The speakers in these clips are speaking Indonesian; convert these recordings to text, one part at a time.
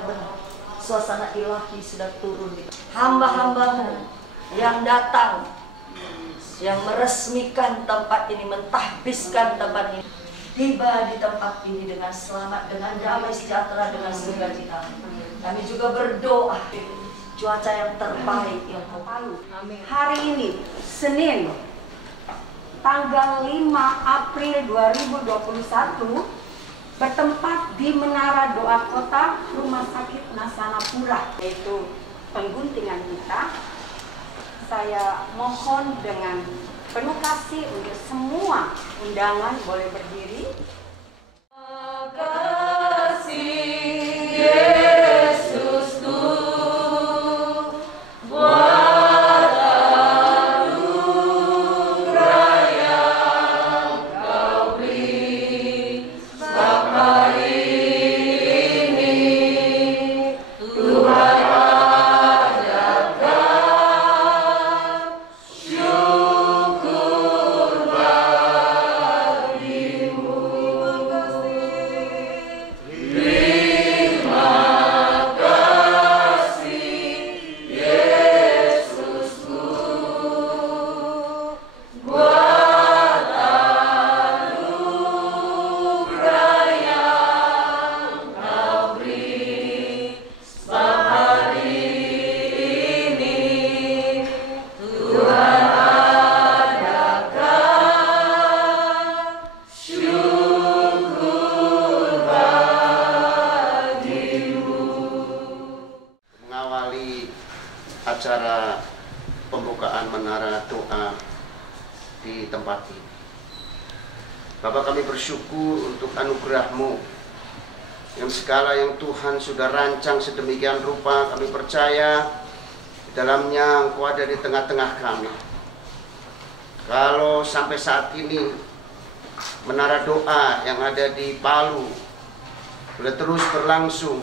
benar-benar suasana ilahi sudah turun di hamba-hambamu yang datang, yang meresmikan tempat ini, mentahbiskan tempat ini, tiba di tempat ini dengan selamat, dengan damai sejahtera, dengan sukacita. Kami juga berdoa cuaca yang terbaik yang kau palu. Hari ini Senin tanggal 5 April 2021 bertempat di Menara Doa Kota Rumah Sakit Nasanapura, yaitu pengguntingan kita. Saya mohon dengan penuh kasih untuk semua undangan boleh berdiri. Acara pembukaan Menara Doa di tempat ini. Bapak, kami bersyukur untuk anugerah-Mu yang segala yang Tuhan sudah rancang sedemikian rupa. Kami percaya di dalamnya Engkau ada di tengah-tengah kami. Kalau sampai saat ini Menara Doa yang ada di Palu boleh terus berlangsung,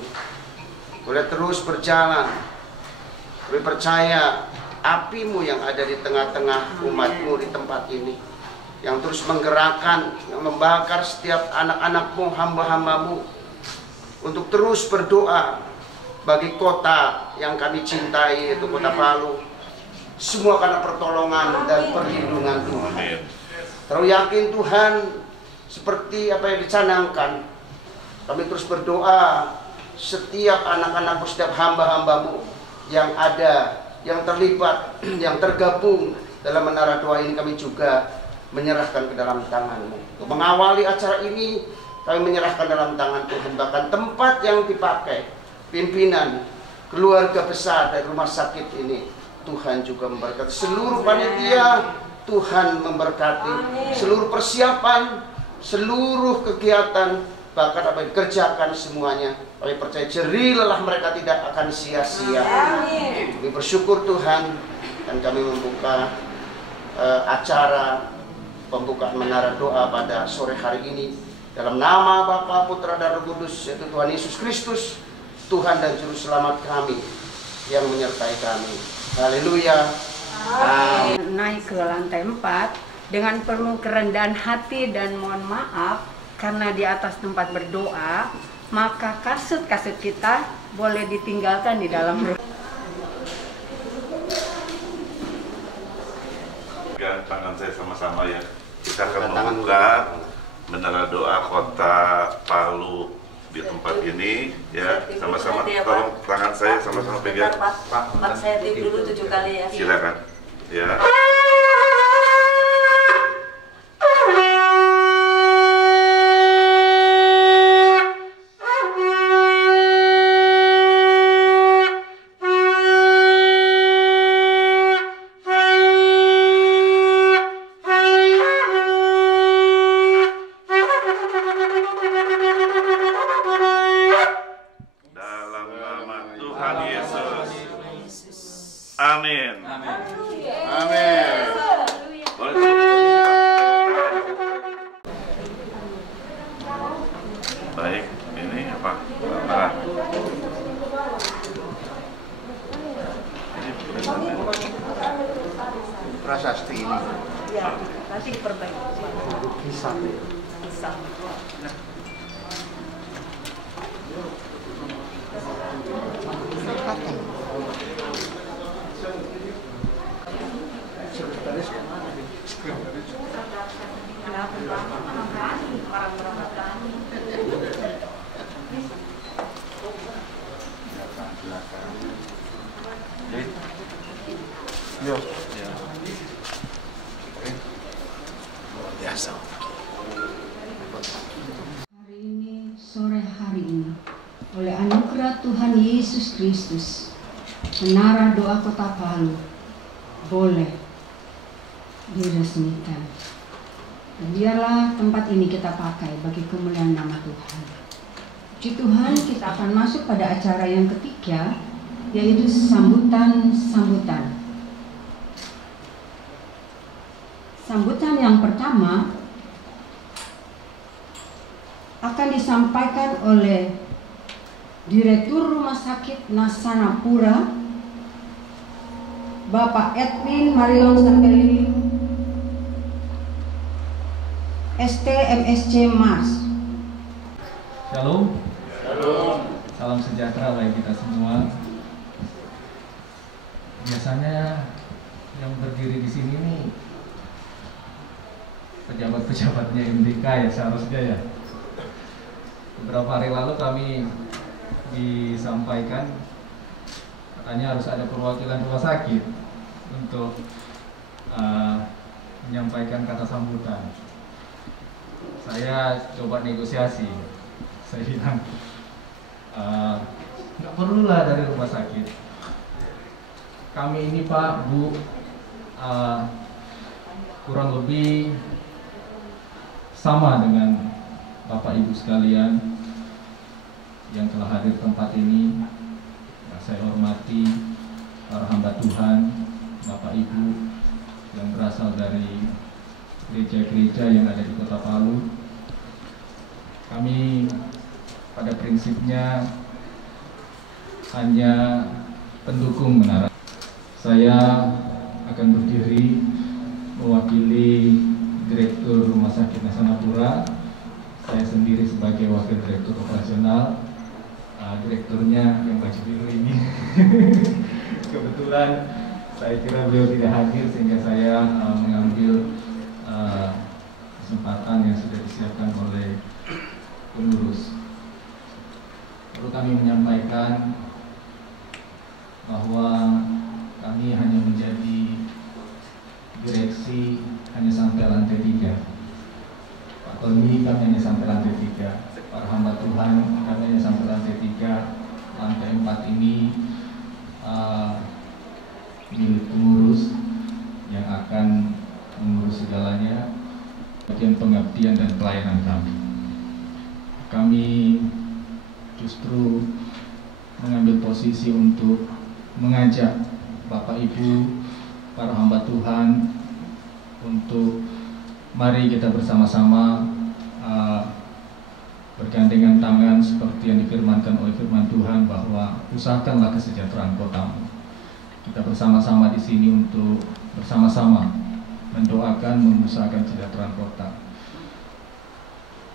boleh terus berjalan, kami percaya api-Mu yang ada di tengah-tengah umat-Mu di tempat ini, yang terus menggerakkan, yang membakar setiap anak-anak-Mu, hamba-hamba-Mu, untuk terus berdoa bagi kota yang kami cintai, yaitu kota Palu. Semua karena pertolongan dan perlindungan Tuhan. Terlalu yakin Tuhan, seperti apa yang dicanangkan, kami terus berdoa setiap anak-anak-Mu, setiap hamba-hamba-Mu yang ada, yang terlibat, yang tergabung dalam Menara Doa ini, kami juga menyerahkan ke dalam tangan-Mu. Untuk mengawali acara ini, kami menyerahkan dalam tangan Tuhan. Bahkan tempat yang dipakai, pimpinan, keluarga besar dari rumah sakit ini, Tuhan juga memberkati. Seluruh panitia, Tuhan memberkati. Seluruh persiapan, seluruh kegiatan, bahkan apa yang dikerjakan semuanya, kami percaya jerih lelah mereka tidak akan sia-sia. Kami bersyukur Tuhan, dan kami membuka acara pembukaan Menara Doa pada sore hari ini dalam nama Bapa, Putra, dan Roh Kudus, yaitu Tuhan Yesus Kristus, Tuhan dan Juru Selamat kami, yang menyertai kami. Haleluya. Amin. Naik ke lantai 4 dengan penuh kerendahan hati dan mohon maaf karena di atas tempat berdoa, maka kasut-kasut kita boleh ditinggalkan di dalam rumah. Tangan saya sama-sama ya. Kita akan membuka Menara Doa Kota Palu di tempat ini ya. Sama-sama tolong tangan saya sama-sama pegang. Pak, saya tiup dulu 7 kali ya. Silakan. Ya. Amin. Amin. Amin. Baik, ini apa? Marah. Prasasti ini. Ya, nanti diperbaiki. Kisah. Bisa. Biasa. Hari ini, sore hari ini, oleh anugerah Tuhan Yesus Kristus, Menara Doa Kota Palu boleh diresmikan. Dan biarlah tempat ini kita pakai bagi kemuliaan nama Tuhan. Puji Tuhan, kita akan masuk pada acara yang ketiga, yaitu sambutan-sambutan. Sambutan yang pertama akan disampaikan oleh Direktur Rumah Sakit Nasanapura, Bapak Edwin Marion Sambeli, ST MSC Mars. Shalom. Salam sejahtera bagi kita semua. Biasanya yang berdiri di sini nih pejabat-pejabatnya MDK ya seharusnya ya. Beberapa hari lalu kami disampaikan katanya harus ada perwakilan rumah sakit untuk menyampaikan kata sambutan. Saya coba negosiasi. Saya bilang nggak perlulah dari rumah sakit. Kami ini Pak, Bu, kurang lebih sama dengan Bapak Ibu sekalian yang telah hadir di tempat ini. Saya hormati para hamba Tuhan, Bapak Ibu yang berasal dari gereja-gereja yang ada di Kota Palu. Kami pada prinsipnya hanya pendukung menara. Saya akan berdiri mewakili Direktur Rumah Sakit Nasanapura. Saya sendiri sebagai Wakil Direktur Operasional. Direkturnya yang baju biru ini kebetulan saya kira beliau tidak hadir sehingga saya mengambil kesempatan yang sudah disiapkan oleh pengurus. Perlu kami menyampaikan bahwa kami hanya menjadi direksi hanya sampai lantai 3. Pak Tony kami hanya sampai lantai 3. Para hamba Tuhan kami hanya sampai lantai 3. Lantai 4 ini milik pengurus yang akan mengurus segalanya, bagian pengabdian dan pelayanan kami. Kami justru mengambil posisi untuk mengajak Bapak Ibu, para hamba Tuhan untuk mari kita bersama-sama bergandengan tangan seperti yang difirmankan oleh firman Tuhan bahwa usahakanlah kesejahteraan kotamu. Kita bersama-sama di sini untuk bersama-sama mendoakan mengusahakan kesejahteraan kota.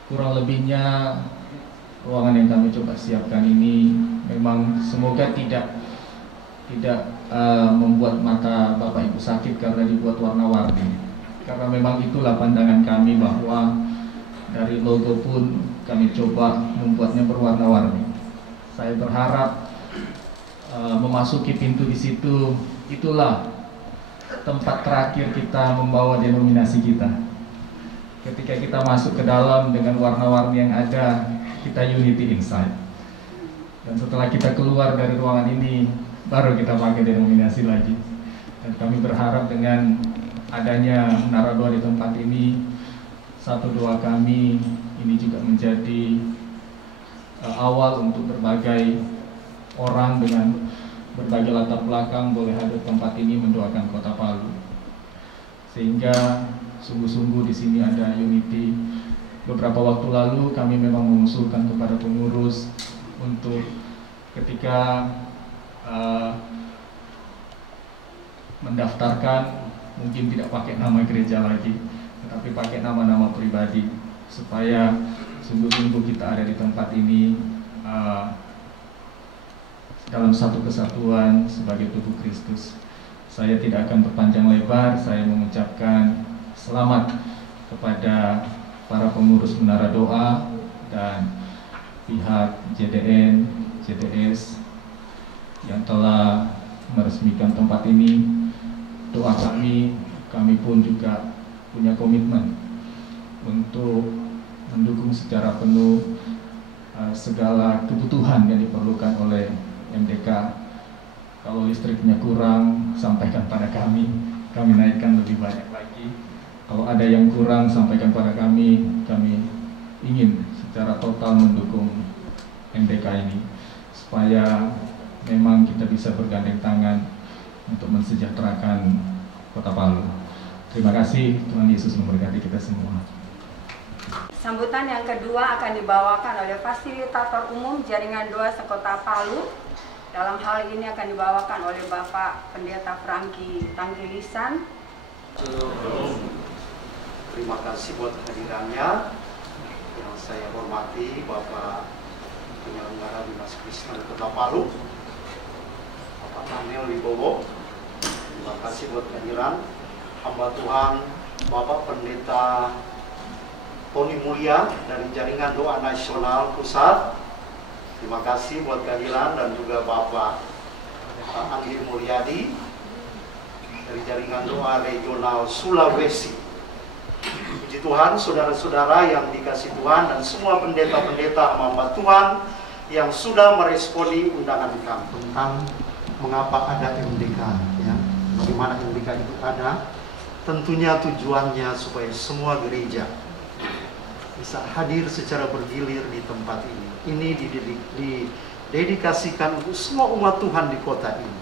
Kurang lebihnya ruangan yang kami coba siapkan ini memang semoga tidak membuat mata Bapak Ibu sakit karena dibuat warna-warni. Karena memang itulah pandangan kami bahwa dari logo pun kami coba membuatnya berwarna-warni. Saya berharap memasuki pintu di situ itulah tempat terakhir kita membawa denominasi kita. Ketika kita masuk ke dalam dengan warna-warni yang ada, kita unity inside. Dan setelah kita keluar dari ruangan ini, baru kita pakai denominasi lagi. Dan kami berharap dengan adanya menara doa di tempat ini, satu doa kami ini juga menjadi awal untuk berbagai orang dengan berbagai latar belakang boleh hadir tempat ini mendoakan Kota Palu. Sehingga sungguh-sungguh di sini ada unity. Beberapa waktu lalu kami memang mengusulkan kepada pengurus untuk ketika mendaftarkan mungkin tidak pakai nama gereja lagi, tetapi pakai nama-nama pribadi supaya sungguh-sungguh kita ada di tempat ini dalam satu kesatuan sebagai tubuh Kristus. Saya tidak akan berpanjang lebar, saya mengucapkan selamat kepada para pengurus Menara Doa dan pihak JDN, JDS yang telah meresmikan tempat ini. doa kami pun juga punya komitmen untuk mendukung secara penuh segala kebutuhan yang diperlukan oleh MDK. Kalau listriknya kurang, sampaikan pada kami naikkan lebih banyak lagi. Kalau ada yang kurang, sampaikan pada kami ingin secara total mendukung MDK ini, supaya memang kita bisa bergandeng tangan untuk mensejahterakan Kota Palu. Terima kasih, Tuhan Yesus memberkati kita semua. Sambutan yang kedua akan dibawakan oleh Fasilitator Umum Jaringan Doa Sekota Palu. Dalam hal ini akan dibawakan oleh Bapak Pendeta Franky Tanggilisan. Terima kasih buat kehadirannya. Yang saya hormati Bapak Penyelenggara Dinas Kristen Kota Palu, Bapak Daniel Wibowo. Terima kasih buat kehadiran hamba Tuhan Bapak Pendeta Tony Mulya dari Jaringan Doa Nasional Pusat. Terima kasih buat kehadiran, dan juga Bapak Anggi Mulyadi dari Jaringan Doa Regional Sulawesi. Puji Tuhan, saudara-saudara yang dikasih Tuhan, dan semua pendeta-pendeta hamba Tuhan yang sudah meresponi undangan kami tentang mengapa ada MDK, ya. Bagaimana MDK itu ada? Tentunya tujuannya supaya semua gereja bisa hadir secara bergilir di tempat ini. Ini didedikasikan untuk semua umat Tuhan di kota ini.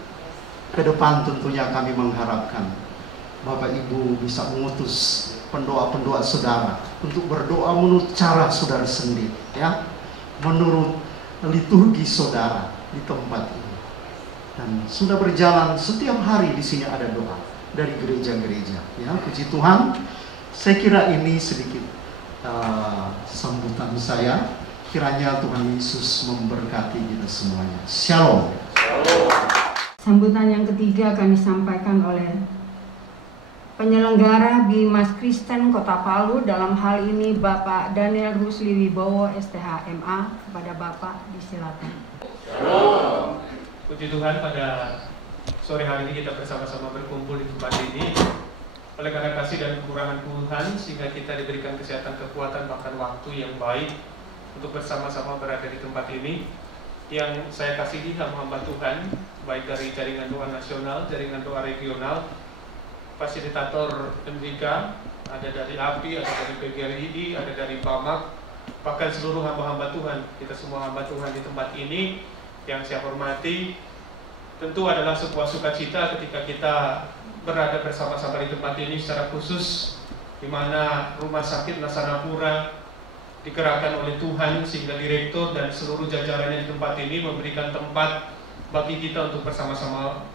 Ke depan tentunya kami mengharapkan Bapak Ibu bisa mengutus pendoa-pendoa saudara untuk berdoa menurut cara saudara sendiri, ya, menurut liturgi saudara di tempat ini. Dan sudah berjalan setiap hari di sini ada doa dari gereja-gereja, ya. Puji Tuhan. Saya kira ini sedikit sambutan saya. Kiranya Tuhan Yesus memberkati kita semuanya. Shalom. Sambutan yang ketiga akan disampaikan oleh penyelenggara Bimas Kristen Kota Palu, dalam hal ini Bapak Daniel Rusli Wibowo STH MA. Kepada Bapak disilakan. Shalom. Puji Tuhan, pada sore hari ini kita bersama-sama berkumpul di tempat ini oleh karena kasih dan kekurangan Tuhan, sehingga kita diberikan kesehatan, kekuatan, bahkan waktu yang baik untuk bersama-sama berada di tempat ini. Yang saya kasihi hamba Tuhan, baik dari Jaringan Doa Nasional, Jaringan Doa Regional, fasilitator MDK, ada dari API, ada dari PGRI, ada dari PAMAK, bahkan seluruh hamba-hamba Tuhan. Kita semua hamba Tuhan di tempat ini yang saya hormati. Tentu adalah sebuah sukacita ketika kita berada bersama-sama di tempat ini, secara khusus di mana Rumah Sakit Nasanapura digerakkan oleh Tuhan, sehingga direktur dan seluruh jajarannya di tempat ini memberikan tempat bagi kita untuk bersama-sama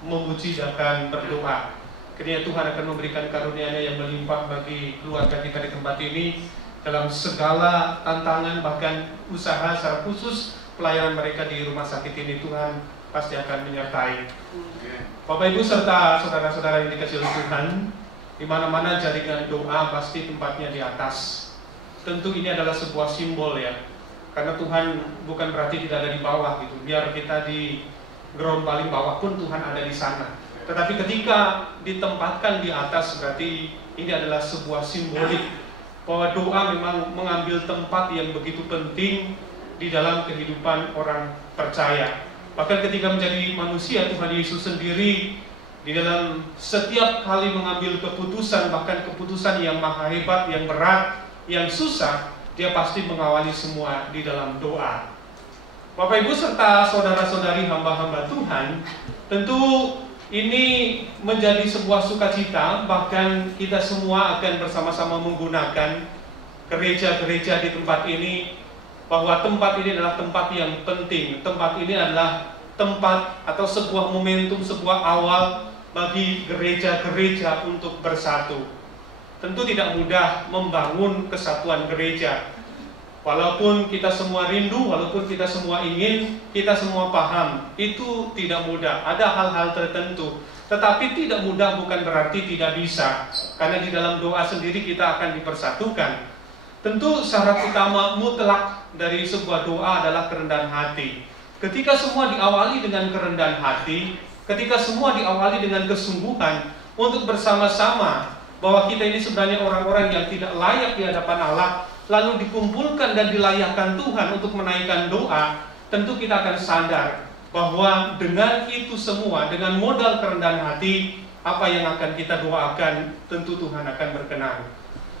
memuji dan berdoa. Kiranya Tuhan akan memberikan karunia-Nya yang melimpah bagi keluarga kita di tempat ini dalam segala tantangan, bahkan usaha secara khusus pelayanan mereka di rumah sakit ini. Tuhan pasti akan menyertai. Bapak Ibu serta saudara-saudara yang dikasihi Tuhan, di mana-mana jaringan doa pasti tempatnya di atas. Tentu ini adalah sebuah simbol, ya, karena Tuhan bukan berarti tidak ada di bawah gitu. Biar kita di ground paling bawah pun Tuhan ada di sana. Tetapi ketika ditempatkan di atas, berarti ini adalah sebuah simbolik bahwa doa memang mengambil tempat yang begitu penting di dalam kehidupan orang percaya. Bahkan ketika menjadi manusia, Tuhan Yesus sendiri di dalam setiap kali mengambil keputusan, bahkan keputusan yang maha hebat, yang berat, yang susah, dia pasti mengawali semua di dalam doa. Bapak Ibu serta saudara-saudari hamba-hamba Tuhan, tentu ini menjadi sebuah sukacita, bahkan kita semua akan bersama-sama menggunakan gereja-gereja di tempat ini, bahwa tempat ini adalah tempat yang penting. Tempat ini adalah tempat atau sebuah momentum, sebuah awal bagi gereja-gereja untuk bersatu. Tentu tidak mudah membangun kesatuan gereja. Walaupun kita semua rindu, walaupun kita semua ingin, kita semua paham, itu tidak mudah. Ada hal-hal tertentu. Tetapi tidak mudah bukan berarti tidak bisa. Karena di dalam doa sendiri kita akan dipersatukan. Tentu syarat utama mutlak dari sebuah doa adalah kerendahan hati. Ketika semua diawali dengan kerendahan hati, Ketika semua diawali dengan kesungguhan untuk bersama-sama bahwa kita ini sebenarnya orang-orang yang tidak layak di hadapan Allah, lalu dikumpulkan dan dilayakkan Tuhan untuk menaikkan doa, tentu kita akan sadar bahwa dengan itu semua, dengan modal kerendahan hati, apa yang akan kita doakan tentu Tuhan akan berkenan.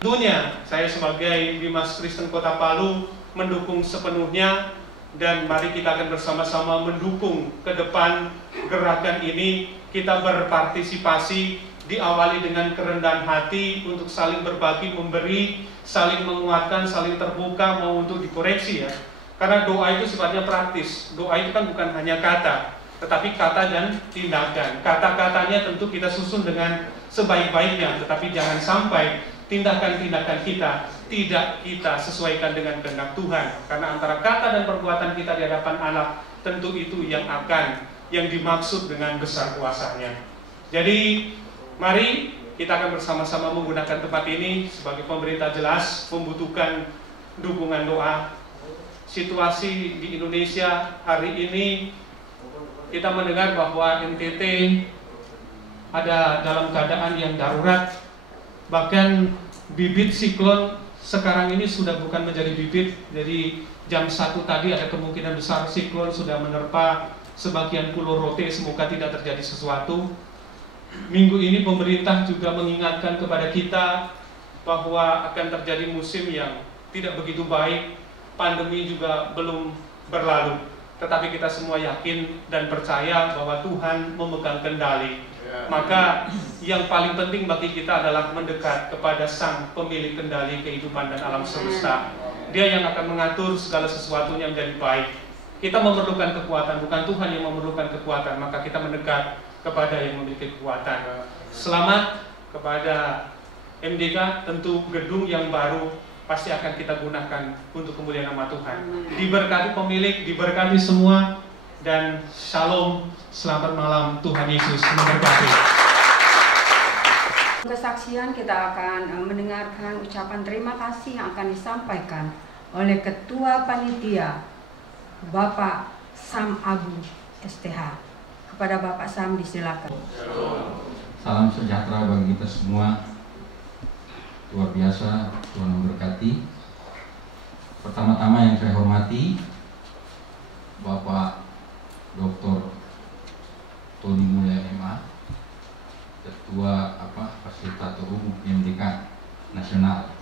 Tentunya saya sebagai Dimas Kristen Kota Palu mendukung sepenuhnya, dan mari kita akan bersama-sama mendukung ke depan gerakan ini. Kita berpartisipasi, diawali dengan kerendahan hati untuk saling berbagi, memberi, saling menguatkan, saling terbuka, mau untuk dikoreksi ya. Karena doa itu sifatnya praktis. Doa itu kan bukan hanya kata, tetapi kata dan tindakan. Kata-katanya tentu kita susun dengan sebaik-baiknya, tetapi jangan sampai tindakan-tindakan kita tidak kita sesuaikan dengan kehendak Tuhan. Karena antara kata dan perbuatan kita di hadapan Allah, tentu itu yang dimaksud dengan besar kuasanya. Jadi mari kita akan bersama-sama menggunakan tempat ini. Sebagai pemerintah jelas membutuhkan dukungan doa. Situasi di Indonesia hari ini, kita mendengar bahwa NTT ada dalam keadaan yang darurat. Bahkan bibit siklon sekarang ini sudah bukan menjadi bibit. Jadi jam 1 tadi ada kemungkinan besar siklon sudah menerpa sebagian Pulau Rote. Semoga tidak terjadi sesuatu. Minggu ini pemerintah juga mengingatkan kepada kita bahwa akan terjadi musim yang tidak begitu baik. Pandemi juga belum berlalu, tetapi kita semua yakin dan percaya bahwa Tuhan memegang kendali. Maka yang paling penting bagi kita adalah mendekat kepada Sang Pemilik kendali kehidupan dan alam semesta. Dia yang akan mengatur segala sesuatunya menjadi baik. Kita memerlukan kekuatan, bukan Tuhan yang memerlukan kekuatan. Maka kita mendekat kepada yang memiliki kekuatan. Selamat kepada MDK, tentu gedung yang baru pasti akan kita gunakan untuk kemuliaan nama Tuhan. Diberkati pemilik, diberkati semua, dan shalom, selamat malam, Tuhan Yesus memberkati. Kesaksian kita akan mendengarkan ucapan terima kasih yang akan disampaikan oleh Ketua Panitia Bapak Sam Abu STH. Kepada Bapak Sam disilakan. Salam sejahtera bagi kita semua. Luar biasa, Tuhan memberkati. Pertama-tama yang saya hormati Bapak Dr. Tony Mulya MA, Ketua Fasilitator Umum MDK Nasional.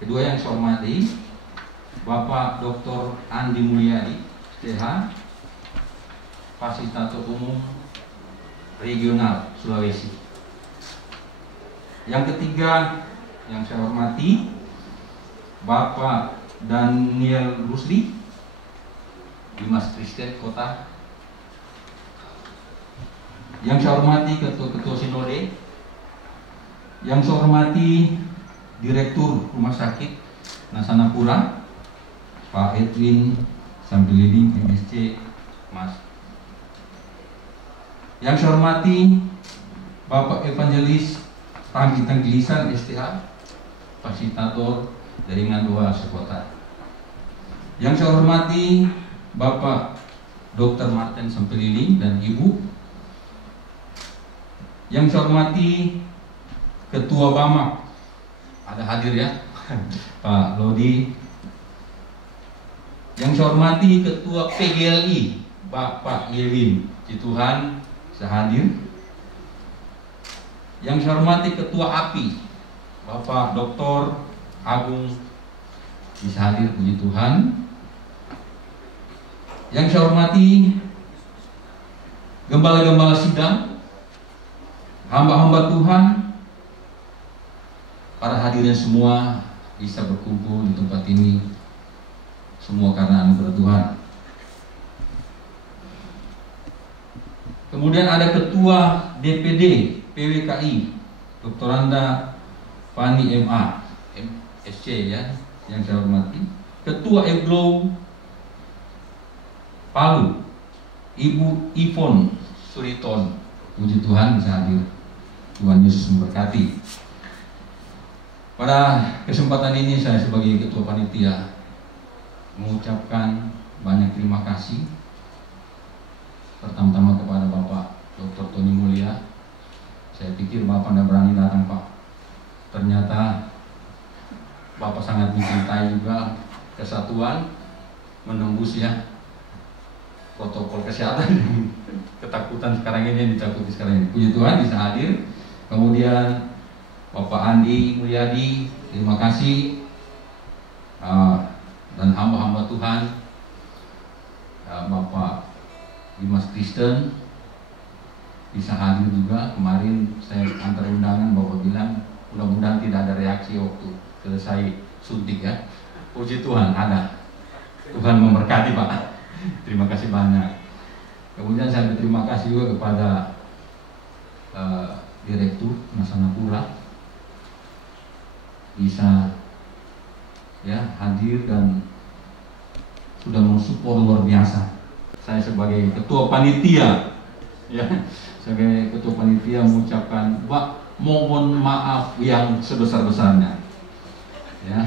Kedua yang saya hormati Bapak Dr. Andi Mulyadi, STH, Fasilitator Umum Regional Sulawesi. Yang ketiga yang saya hormati Bapak Daniel Rusli, Dimas Kristen Kota. Yang saya hormati Ketua Sinode. Yang saya hormati Direktur Rumah Sakit Nasanapura, Pak Edwin Sambilini MSc Mas. Yang saya hormati Bapak Evangelis Tanggi-Tanggilisan STH, Fasilitator Jaringan Doa Sekota. Yang saya hormati Bapak Dr. Martin Sampeliling dan Ibu. Yang saya hormati Ketua BAMAK, ada hadir ya, Pak Lodi. Yang saya hormati Ketua PGLI, Bapak Yewin Cituhan, sehadir. Yang saya hormati Ketua API, Bapak Dr. Agung, bisa hadir, puji Tuhan. Yang saya hormati Gembala-gembala sidang, hamba-hamba Tuhan, para hadirin semua bisa berkumpul di tempat ini, semua karena anugerah Tuhan. Kemudian ada Ketua DPD PWKI, Dr. Anda Fani MA, MSc ya, yang saya hormati. Ketua EBLO Palu, Ibu Ivon Suriton, puji Tuhan bisa hadir. Tuhan Yesus memberkati. Pada kesempatan ini saya sebagai Ketua Panitia mengucapkan banyak terima kasih pertama-tama kepada Bapak Dr. Tony Mulia. Saya pikir Bapak tidak berani datang, Pak. Ternyata Bapak sangat mencintai juga kesatuan, menembus ya protokol kesehatan. Ketakutan sekarang ini yang ditakuti sekarang ini. Puji Tuhan bisa hadir. Kemudian Bapak Andi Mulyadi, terima kasih. Dan hamba-hamba Tuhan, Bapak Dimas Kristen bisa hadir juga. Kemarin saya antar undangan, Bapak bilang mudah-mudahan tidak ada reaksi waktu selesai suntik ya. Puji Tuhan ada. Tuhan memberkati Pak. Terima kasih banyak. Kemudian saya berterima kasih juga kepada Direktur Nasanapura bisa ya hadir dan sudah mensupport luar biasa. Saya sebagai ketua panitia ya, sebagai ketua panitia mengucapkan mohon maaf yang sebesar-besarnya ya.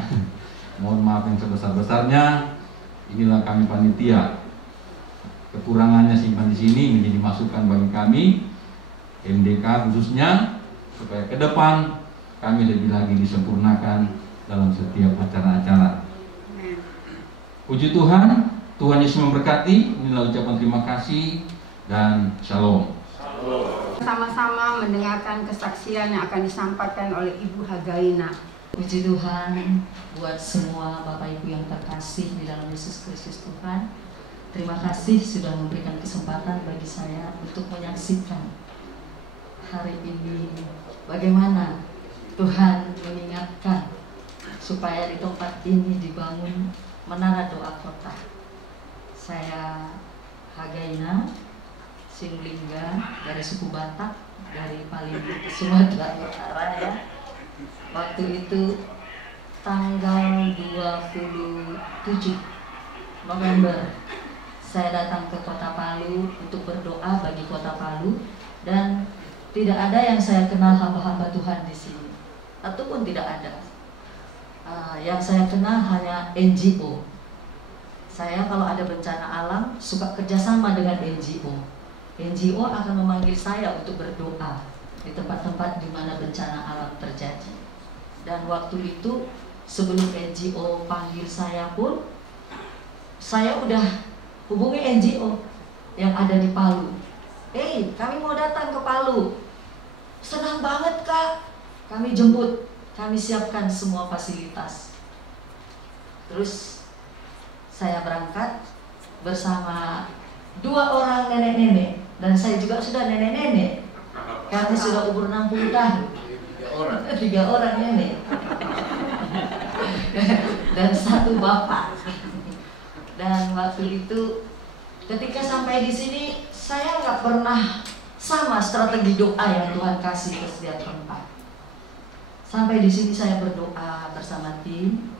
Mohon maaf yang sebesar-besarnya. Inilah kami panitia, kekurangannya simpan di sini menjadi masukan bagi kami MDK khususnya, supaya ke depan kami lebih lagi disempurnakan dalam setiap acara-acara. Puji Tuhan, Tuhan Yesus memberkati. Inilah ucapan terima kasih dan shalom. Sama-sama mendengarkan kesaksian yang akan disampaikan oleh Ibu Hagaina. Puji Tuhan buat semua Bapak Ibu yang terkasih di dalam Yesus Kristus Tuhan. Terima kasih sudah memberikan kesempatan bagi saya untuk menyaksikan hari ini bagaimana Tuhan mengingatkan supaya di tempat ini dibangun menara doa kota. Saya Hagaina Singlingga dari suku Batak, dari Palembang, Sumatera Utara ya. Waktu itu tanggal 27 November saya datang ke Kota Palu untuk berdoa bagi Kota Palu, dan tidak ada yang saya kenal hamba-hamba Tuhan di sini, ataupun tidak ada. Yang saya kenal hanya NGO. Saya kalau ada bencana alam suka kerjasama dengan NGO. NGO akan memanggil saya untuk berdoa di tempat-tempat di mana bencana alam terjadi. Dan waktu itu sebelum NGO panggil saya pun, saya udah hubungi NGO yang ada di Palu. Kami mau datang ke Palu. Senang banget Kak, kami jemput, kami siapkan semua fasilitas. Terus saya berangkat bersama 2 orang nenek-nenek, dan saya juga sudah nenek-nenek. Kami sudah umur 60 tahun. 3 orang nenek dan 1 bapak. Dan waktu itu ketika sampai di sini saya nggak pernah sama strategi doa yang Tuhan kasih ke setiap tempat. Sampai di sini saya berdoa bersama tim,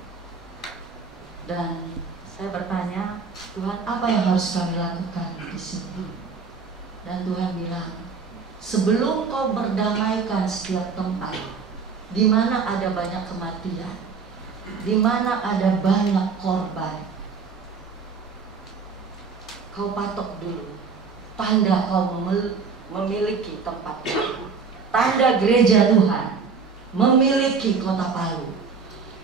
dan saya bertanya, Tuhan, apa yang harus kami lakukan di sini? Dan Tuhan bilang, sebelum kau berdamaikan setiap tempat di mana ada banyak kematian, di mana ada banyak korban, kau patok dulu tanda kau memiliki tempat itu. Tanda gereja Tuhan memiliki Kota Palu.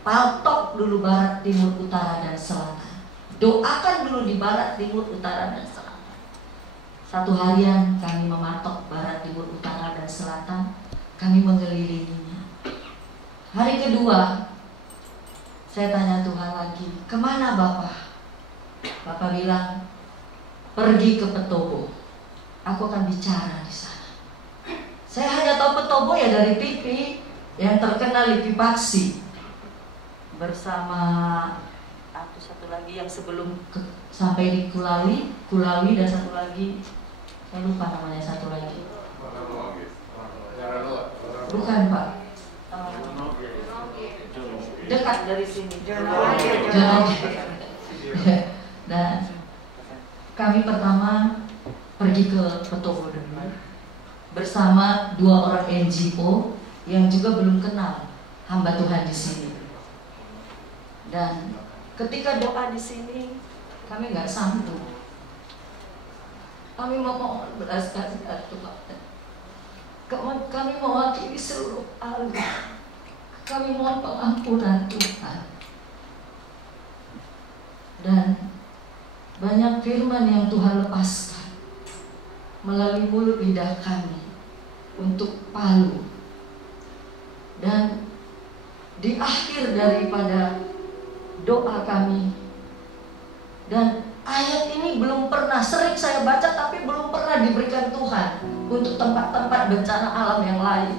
Patok dulu barat, timur, utara, dan selatan. Doakan dulu di barat, timur, utara, dan selatan. Satu harian kami mematok barat, timur, utara, dan selatan. Kami mengelilinginya. Hari kedua saya tanya Tuhan lagi, kemana Bapak? Bapak bilang, pergi ke Petobo. Aku akan bicara di sana. Saya hanya tahu Petobo ya dari TV yang terkenal Lipi Paksi, bersama satu lagi yang sebelum sampai di Kulawi, dan satu lagi saya lupa namanya, satu lagi. Bukan Pak, dekat dari sini. Dan kami pertama pergi ke Petobo dulu bersama 2 orang NGO yang juga belum kenal hamba Tuhan di sini. Dan ketika doa di sini kami nggak sanggup. Kami memohon belas kasihan Tuhan. Kami mewakili seluruh alam. Kami mohon pengampunan Tuhan. Dan banyak firman yang Tuhan lepaskan melalui mulut lidah kami untuk Palu. Dan di akhir daripada doa kami, dan ayat ini belum pernah, sering saya baca tapi belum pernah diberikan Tuhan untuk tempat-tempat bencana alam yang lain.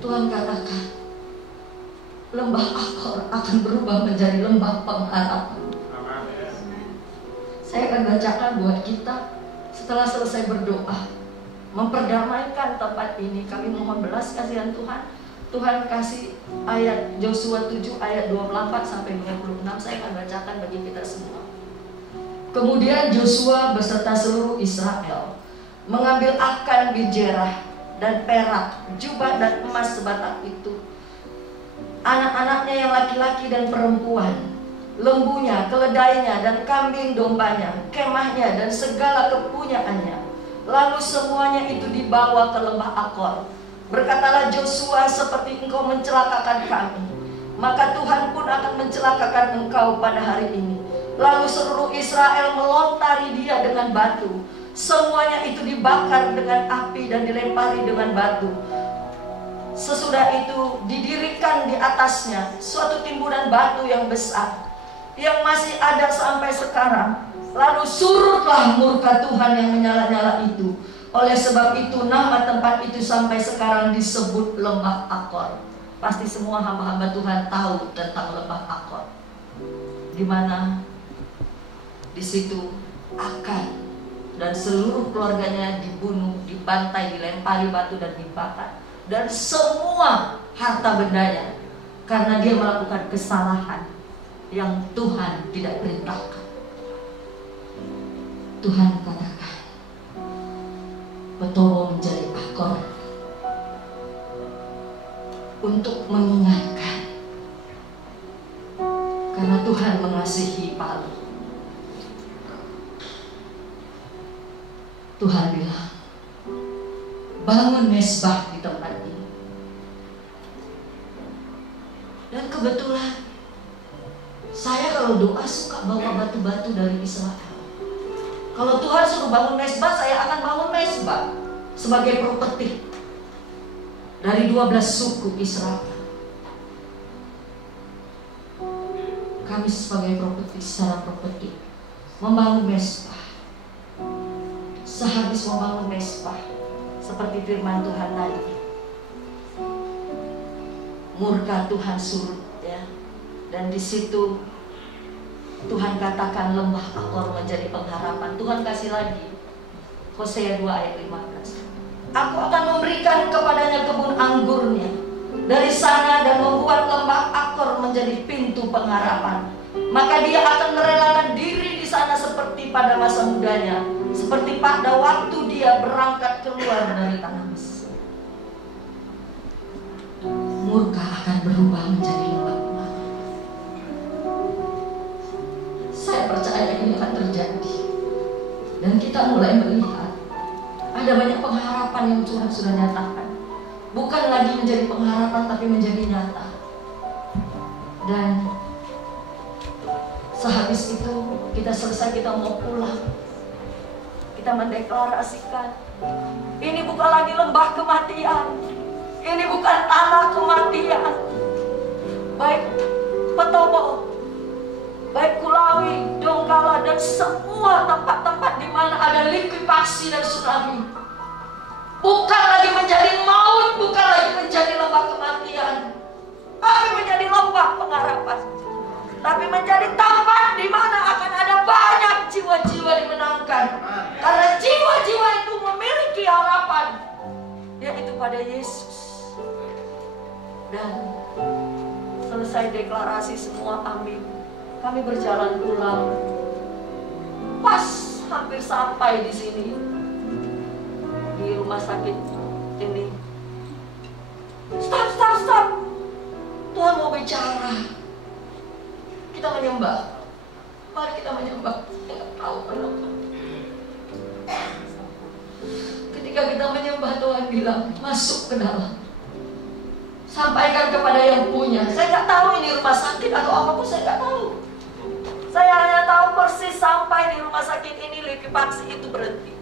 Tuhan katakan, lembah Akor akan berubah menjadi lembah pengharapan. Saya akan bacakan buat kita setelah selesai berdoa, memperdamaikan tempat ini. Kami mohon belas kasihan Tuhan. Tuhan kasih ayat Yosua 7 ayat 24 sampai 26. Saya akan bacakan bagi kita semua. Kemudian Yosua beserta seluruh Israel mengambil akan bijera dan perak, jubah dan emas sebatang itu, anak-anaknya yang laki-laki dan perempuan, lembunya, keledainya, dan kambing dombanya, kemahnya, dan segala kepunyaannya. Lalu semuanya itu dibawa ke lembah Akor. Berkatalah Yosua, seperti engkau mencelakakan kami, maka Tuhan pun akan mencelakakan engkau pada hari ini. Lalu seluruh Israel melontari dia dengan batu. Semuanya itu dibakar dengan api dan dilempari dengan batu. Sesudah itu didirikan di atasnya suatu timbunan batu yang besar, yang masih ada sampai sekarang. Lalu surutlah murka Tuhan yang menyala-nyala itu. Oleh sebab itu nama tempat itu sampai sekarang disebut lembah Akor. Pasti semua hamba-hamba Tuhan tahu tentang lembah Akor, di mana di situ Akan dan seluruh keluarganya dibunuh, dibantai, dilempari batu dan dibakar, dan semua harta bendanya, karena dia melakukan kesalahan yang Tuhan tidak perintahkan. Tuhan katakan, Petobo menjadi Akor untuk mengingatkan, karena Tuhan mengasihi Palu. Tuhan bilang, bangun mesbah di tempat ini. Dan kebetulan saya kalau doa suka bawa batu-batu dari Israel. Kalau Tuhan suruh bangun mesbah, saya akan bangun mesbah sebagai properti dari 12 suku Israel. Kami sebagai properti, secara properti membangun mesbah. Sehabis membangun mesbah, seperti firman Tuhan tadi, murka Tuhan surut, ya. Dan di situ Tuhan katakan lembah Akor menjadi pengharapan. Tuhan kasih lagi Hosea 2 ayat 15. Aku akan memberikan kepadanya kebun anggurnya dari sana dan membuat lembah Akor menjadi pintu pengharapan. Maka dia akan merelakan diri di sana seperti pada masa mudanya, seperti pada waktu dia berangkat keluar dari tanah Mesir. Murka akan berubah menjadi lembah pengharapan. Saya percaya ini akan terjadi. Dan kita mulai melihat ada banyak pengharapan yang Tuhan sudah nyatakan. Bukan lagi menjadi pengharapan, tapi menjadi nyata. Dan sehabis itu kita selesai, kita mau pulang, kita mendeklarasikan, ini bukan lagi lembah kematian, ini bukan tanah kematian. Baik Petobo, baik Kulawi, Donggala, dan semua tempat-tempat di mana ada likuifaksi dan tsunami, bukan lagi menjadi maut, bukan lagi menjadi lembah kematian, tapi menjadi lembah pengharapan. Tapi menjadi tempat di mana akan ada banyak jiwa-jiwa dimenangkan. Karena jiwa-jiwa itu memiliki harapan, yaitu pada Yesus. Dan selesai deklarasi semua, amin, kami berjalan pulang. Pas hampir sampai di sini, di rumah sakit ini, stop. Tuhan mau bicara. Kita menyembah. Mari kita menyembah. Saya nggak tahu Ketika kita menyembah, Tuhan bilang masuk ke dalam, sampaikan kepada yang punya. Saya nggak tahu ini rumah sakit atau apapun, saya nggak tahu. Saya hanya tahu persis sampai di rumah sakit ini likuifaksi itu berhenti.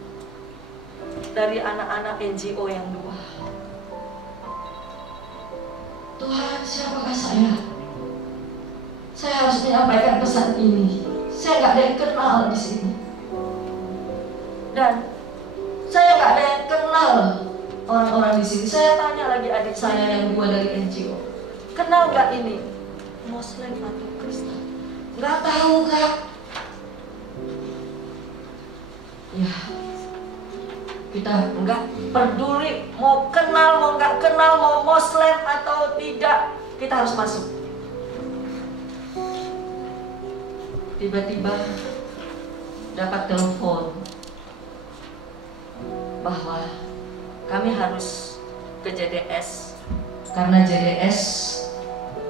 Dari anak-anak NGO yang 2. Tuhan, siapakah saya? Saya harus menyampaikan pesan ini. Saya nggak ada yang kenal di sini. Dan saya nggak ada yang kenal orang-orang di sini. Saya tanya lagi adik saya yang 2 dari NGO, kenal nggak ini Muslim atau Kristen? Nggak tahu, Kak. Ya, kita nggak peduli mau kenal mau nggak kenal, mau Muslim atau tidak, kita harus masuk. Tiba-tiba dapat telepon bahwa kami harus ke JDS, karena JDS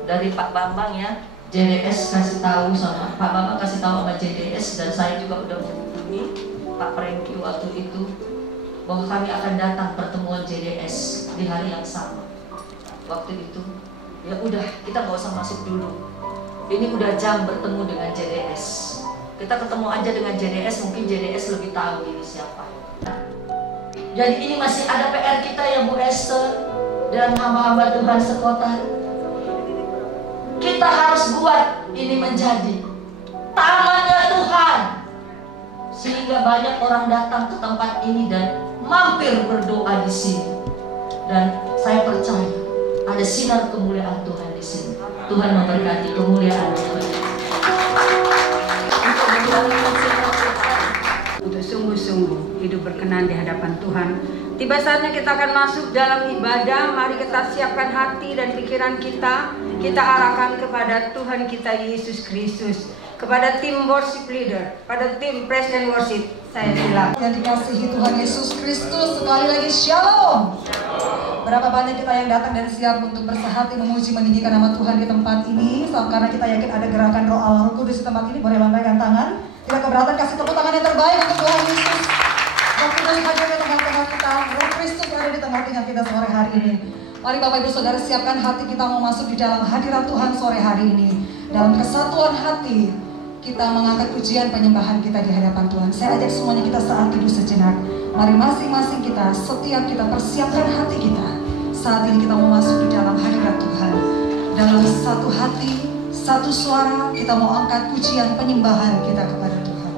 dari Pak Bambang ya, JDS kasih tahu sama Pak Bambang, kasih tahu sama JDS, dan saya juga udah menghubungi Pak Prengki waktu itu bahwa kami akan datang pertemuan JDS di hari yang sama. Waktu itu ya udah, kita nggak usah masuk dulu, ini udah jam bertemu dengan JDS, kita ketemu aja dengan JDS, mungkin JDS lebih tahu ini siapa. Jadi ini masih ada PR kita ya Bu Esther dan hamba-hamba Tuhan sekota. Kita harus buat ini menjadi tamannya Tuhan, sehingga banyak orang datang ke tempat ini dan mampir berdoa di sini. Dan saya percaya ada sinar kemuliaan Tuhan di sini. Tuhan memberkati kemuliaan Tuhan. Untuk sungguh-sungguh hidup berkenan di hadapan Tuhan. Tiba saatnya kita akan masuk dalam ibadah. Mari kita siapkan hati dan pikiran kita. Kita arahkan kepada Tuhan kita Yesus Kristus, kepada tim worship leader, pada tim praise and worship. Saya silakan. Yang dikasihi Tuhan Yesus Kristus, sekali lagi shalom. Berapa banyak kita yang datang dan siap untuk bersehati memuji meninggikan nama Tuhan di tempat ini. Karena kita yakin ada gerakan roh Allah Roh Kudus di tempat ini. Boleh lambaikan tangan. Tidak keberatan, kasih tepuk tangan yang terbaik untuk Tuhan Yesus. Roh Kudus hadir di tengah-tengah kita. Roh Kristus ada di tengah-tengah kita sore hari ini. Mari Bapak Ibu Saudara siapkan hati kita mau masuk di dalam hadirat Tuhan sore hari ini. Dalam kesatuan hati kita mengangkat pujian penyembahan kita di hadapan Tuhan. Saya ajak semuanya kita saat teduh sejenak. Mari masing-masing kita, setiap kita persiapkan hati kita. Saat ini kita mau masuk di dalam hadirat Tuhan. Dalam satu hati, satu suara kita mau angkat pujian penyembahan kita kepada Tuhan.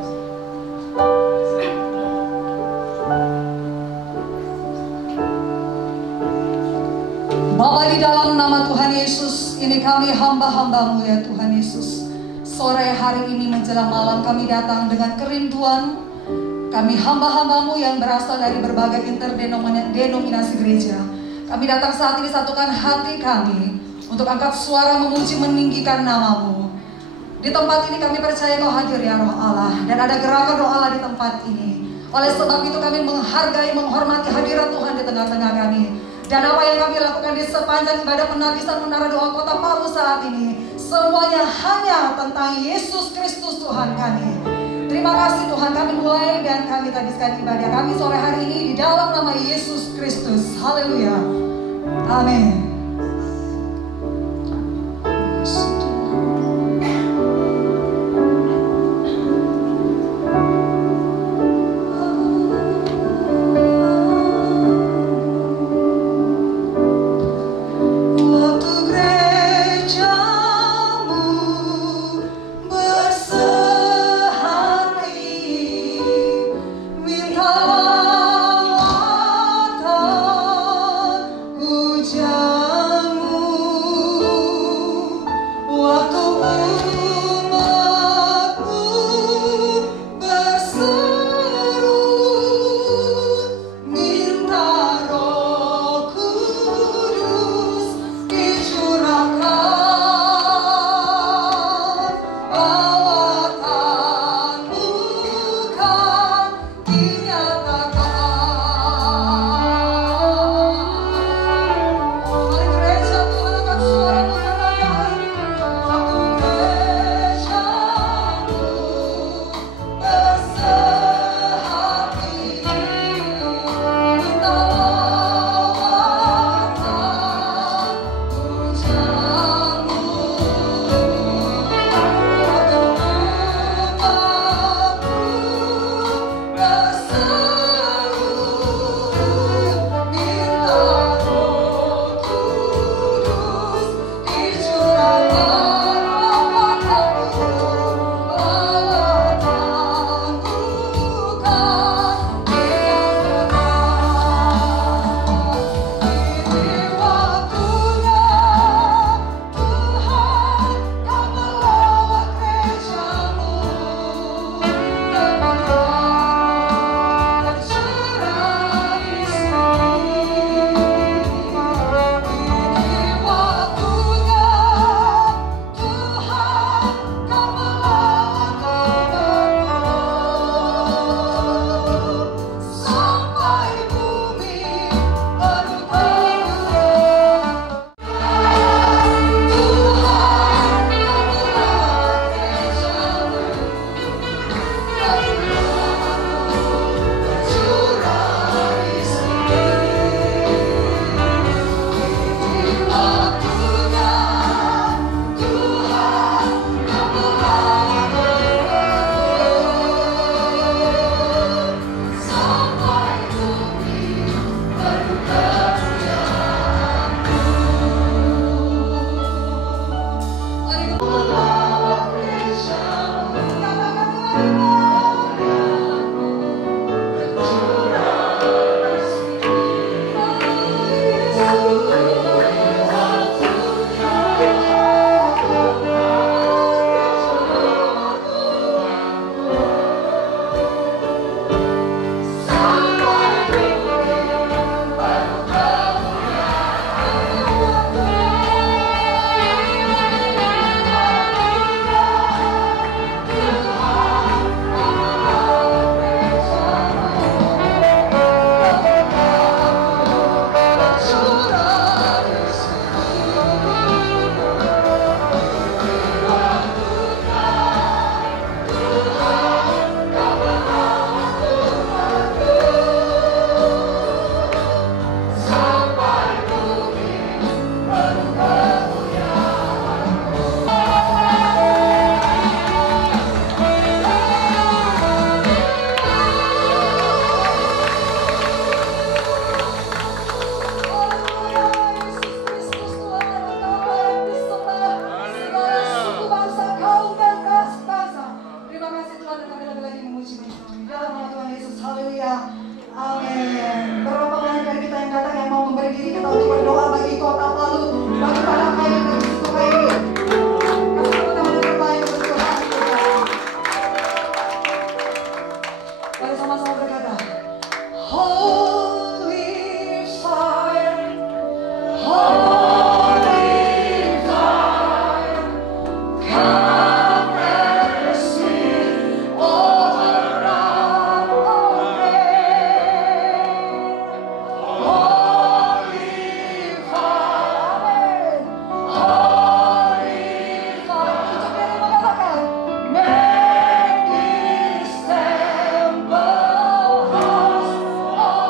Bapa, di dalam nama Tuhan Yesus, ini kami hamba-hambamu ya Tuhan Yesus. Sore hari ini menjelang malam kami datang dengan kerinduan. Kami hamba-hambamu yang berasal dari berbagai interdenominasi gereja. Kami datang saat ini satukan hati kami untuk angkat suara memuji meninggikan namamu. Di tempat ini kami percaya kau hadir ya Roh Allah, dan ada gerakan Roh Allah di tempat ini. Oleh sebab itu kami menghargai, menghormati hadirat Tuhan di tengah-tengah kami. Dan apa yang kami lakukan di sepanjang ibadah penabisan Menara Doa Kota Palu saat ini, semuanya hanya tentang Yesus Kristus Tuhan kami. Terima kasih Tuhan, kami mulai dan kami habiskan ibadah kami sore hari ini di dalam nama Yesus Kristus. Haleluya. Amin. Hujan Tuhan dan kami lagi-lagi memuji Tuhan. Dalam nama Tuhan Yesus, haleluya. Amin. Berapa banyak dari kita yang datang yang mau memberi diri kita untuk berdoa bagi kota Palu, bagi para kaya dan suku kaya ini. Kasih teman-teman yang terbaik untuk Tuhan. Mari sama-sama berkata, Holy fire, Holy fire, come and sweep over our land. Holy fire, Holy fire. Untuk diri mengatakan, make this temple house of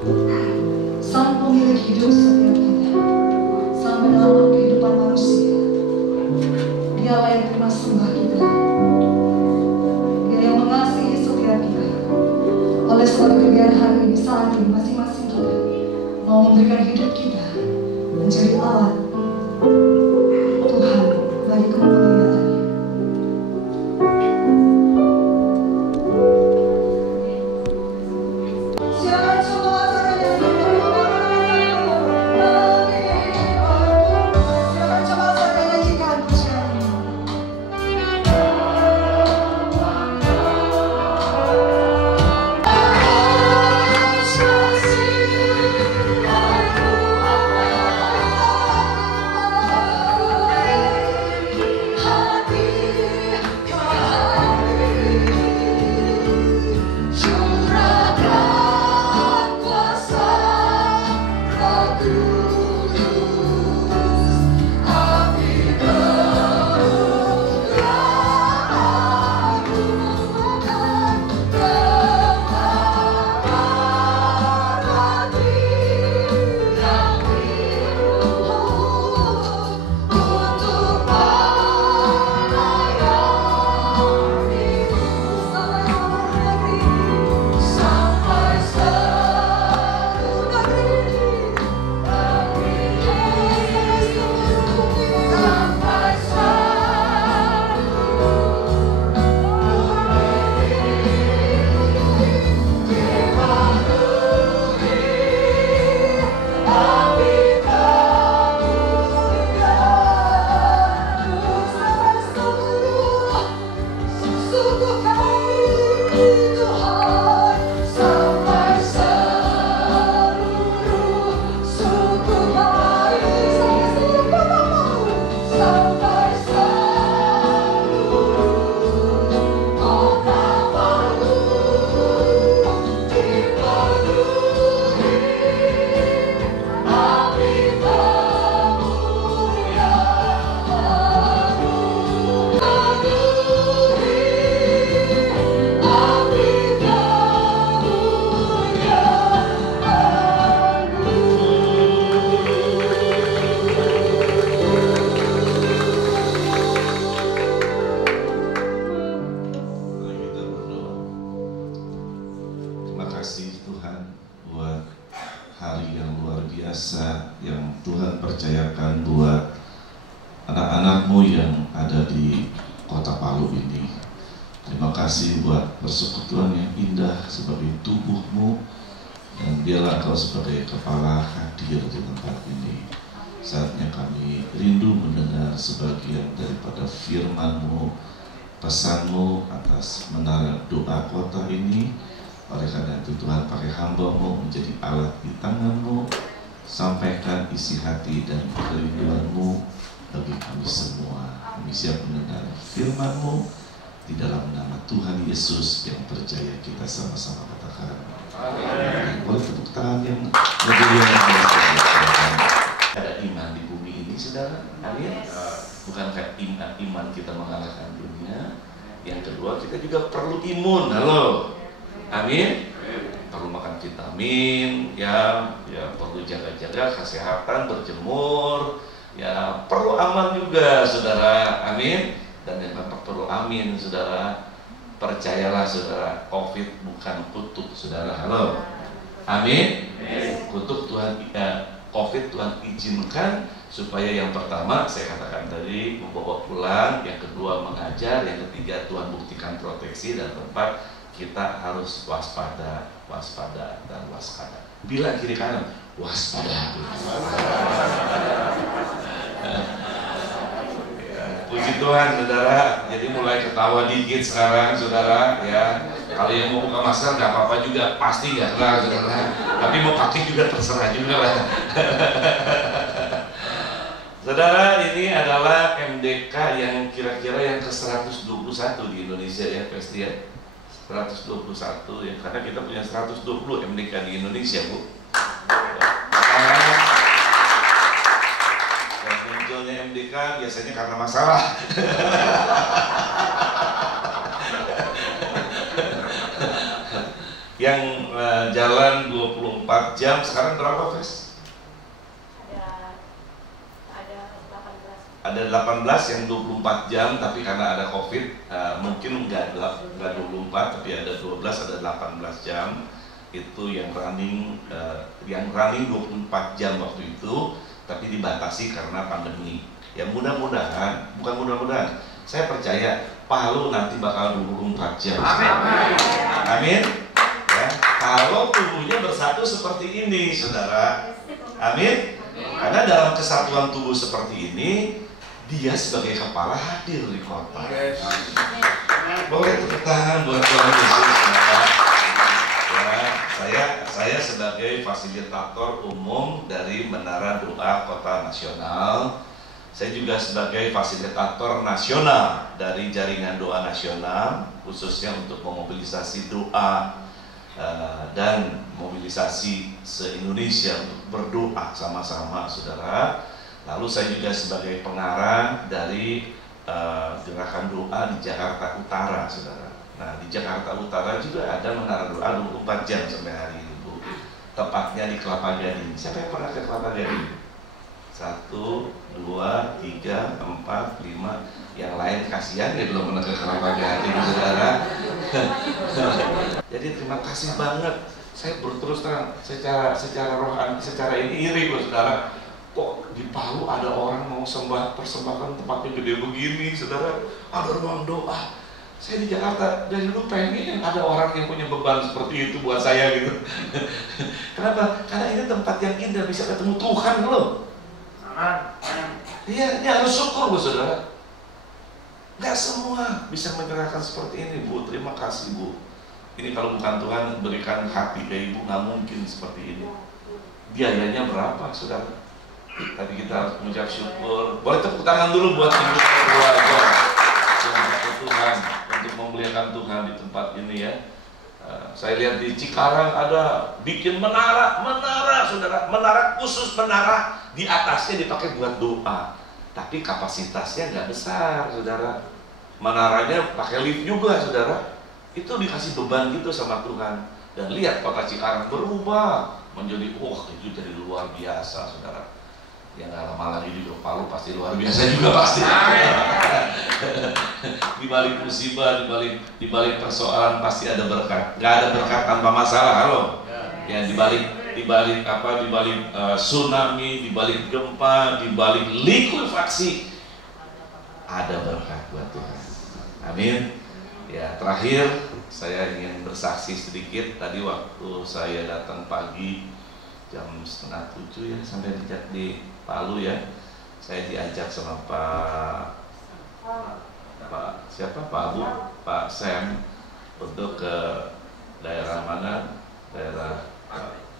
Sang pemilik hidup setiap kita, sang penyelamat kehidupan manusia. Dialah yang terima sembah kita. Dia yang mengasihi setiap kita. Oleh sebab itu biar hari ini, saat ini, masing-masing kita mau memberikan hidup kita menjadi alat Tuhan bagi kemuliaan. percayakan buat anak-anakmu yang ada di kota Palu ini. Terima kasih buat persekutuan yang indah sebagai tubuhmu, dan biarlah Kau sebagai kepala hadir di tempat ini. Saatnya kami rindu mendengar sebagian daripada firman-Mu, pesan-Mu atas menara doa kota ini. Oleh karena itu Tuhan, pakai hamba-Mu menjadi alat di tangan-Mu. Sampaikan isi hati dan kerinduan-Mu bagi kami semua. Kami siap mendengar firman-Mu di dalam nama Tuhan Yesus yang percaya, kita sama-sama katakan amin. Boleh tepuk tangan yang lebih luar biasa. Ada iman di bumi ini, saudara. Amin. Bukankah iman kita mengalahkan dunia? Yang kedua, kita juga perlu imun. Halo. Amin. Perlu makan vitamin, ya perlu jaga-jaga kesehatan, berjemur, ya perlu aman juga, saudara. Amin. Dan yang perlu amin, saudara, percayalah saudara, COVID bukan kutuk, saudara. Halo. Amin. Kutuk Tuhan, COVID Tuhan izinkan supaya yang pertama saya katakan tadi membawa pulang, yang kedua mengajar, yang ketiga Tuhan buktikan proteksi, dan keempat kita harus waspada, dan waspada. Bila kiri kanan, waspada. Puji Tuhan, saudara. Jadi mulai ketawa dikit sekarang, saudara. Ya, kalau yang mau buka masker nggak apa-apa juga, pasti nggak lah, saudara. Tapi mau pakai juga terserah juga lah. Saudara, ini adalah MDK yang kira-kira yang ke-121 di Indonesia, ya, pasti ya. 121 ya, karena kita punya 120 MDK di Indonesia, Bu. Dan munculnya MDK biasanya karena masalah. Yang jalan 24 jam. Sekarang berapa, Ves? Ada 18 yang 24 jam, tapi karena ada COVID mungkin nggak 24, tapi ada 12, ada 18 jam. Itu yang running 24 jam waktu itu, tapi dibatasi karena pandemi. Ya mudah-mudahan, bukan mudah-mudahan, saya percaya Palu nanti bakal 24 jam. Amin. Amin. Ya, kalau tubuhnya bersatu seperti ini, saudara. Amin. Karena dalam kesatuan tubuh seperti ini, dia sebagai kepala hadir di kota. Boleh tepuk tangan buat Tuhan Yesus. Ya, saya sebagai fasilitator umum dari Menara Doa Kota Nasional. Saya juga sebagai fasilitator nasional dari Jaringan Doa Nasional, khususnya untuk memobilisasi doa dan mobilisasi se-Indonesia untuk berdoa sama-sama, saudara. Lalu saya juga sebagai pengarang dari gerakan doa di Jakarta Utara, saudara. Nah, di Jakarta Utara juga ada Menara Doa 24 jam sampai hari ini, Bu. Tepatnya di Kelapa Gading. Siapa yang pernah ke Kelapa Gading? 1, 2, 3, 4, 5. Yang lain kasihan ya belum pernah ke Kelapa Gading, saudara. Jadi terima kasih banget. Saya berterus terang secara rohani, secara ini iri, Bu, saudara. Kok di Palu ada orang mau persembahkan tempatnya gede begini, saudara, ada ruang doa. Saya di Jakarta dari dulu pengen ada orang yang punya beban seperti itu buat saya gitu. Kenapa? Karena ini tempat yang indah, bisa ketemu Tuhan loh. Iya, ini harus syukur, Bu, saudara. Gak semua bisa menyerahkan seperti ini, Bu. Terima kasih, Bu. Ini kalau bukan Tuhan berikan hati ke Ibu, nggak mungkin seperti ini. Biayanya berapa, saudara? Tadi kita harus mengucap syukur. Boleh tepuk tangan dulu buat ibu keluarga yang berkat Tuhan untuk memuliakan Tuhan di tempat ini ya. Saya lihat di Cikarang ada bikin menara, saudara, menara khusus, menara di atasnya dipakai buat doa. Tapi kapasitasnya nggak besar, saudara. Menaranya pakai lift juga, saudara. Itu dikasih beban gitu sama Tuhan. Dan lihat kota Cikarang berubah menjadi, itu jadi luar biasa, saudara. Yang nggak lama lagi di Palu pasti luar biasa juga pasti. Di balik musibah, di balik persoalan pasti ada berkat. Nggak ada berkat tanpa masalah, halo. Ya di balik tsunami, di balik gempa, di balik likuifaksi ada berkat buat Tuhan. Amin. Ya terakhir saya ingin bersaksi sedikit. Tadi waktu saya datang pagi jam 6:30 ya sampai di Palu ya, saya diajak sama Pak Sam untuk ke daerah mana, daerah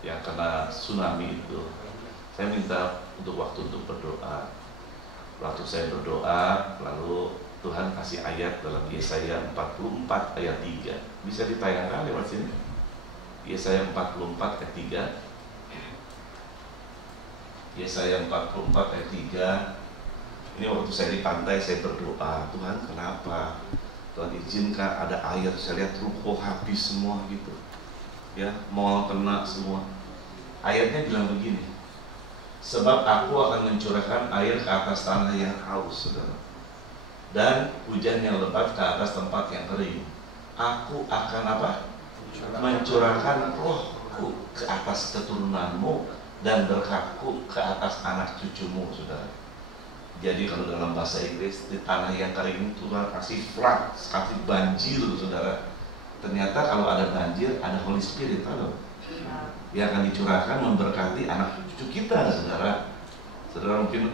yang kena tsunami itu. Saya minta untuk waktu untuk berdoa. Waktu saya berdoa, lalu Tuhan kasih ayat dalam Yesaya 44 ayat 3. Bisa ditayangkan lewat sini. Yesaya 44 ayat 3. Yesaya 44 ayat 3. Ini waktu saya di pantai saya berdoa, Tuhan kenapa? Tuhan izinkan ada air, saya lihat ruko habis semua gitu. Ya, mal kena semua. Ayatnya bilang begini. Sebab aku akan mencurahkan air ke atas tanah yang haus, saudara. Dan hujan yang lebat ke atas tempat yang kering. Aku akan apa? Mencurahkan rohku ke atas keturunanmu dan berkatku ke atas anak cucumu, saudara. Jadi kalau dalam bahasa Inggris di tanah yang kering Tuhan kasih flood, kasih banjir, saudara. Ternyata kalau ada banjir ada Holy Spirit, tahu? Yang akan dicurahkan memberkati anak cucu kita, saudara. Saudara mungkin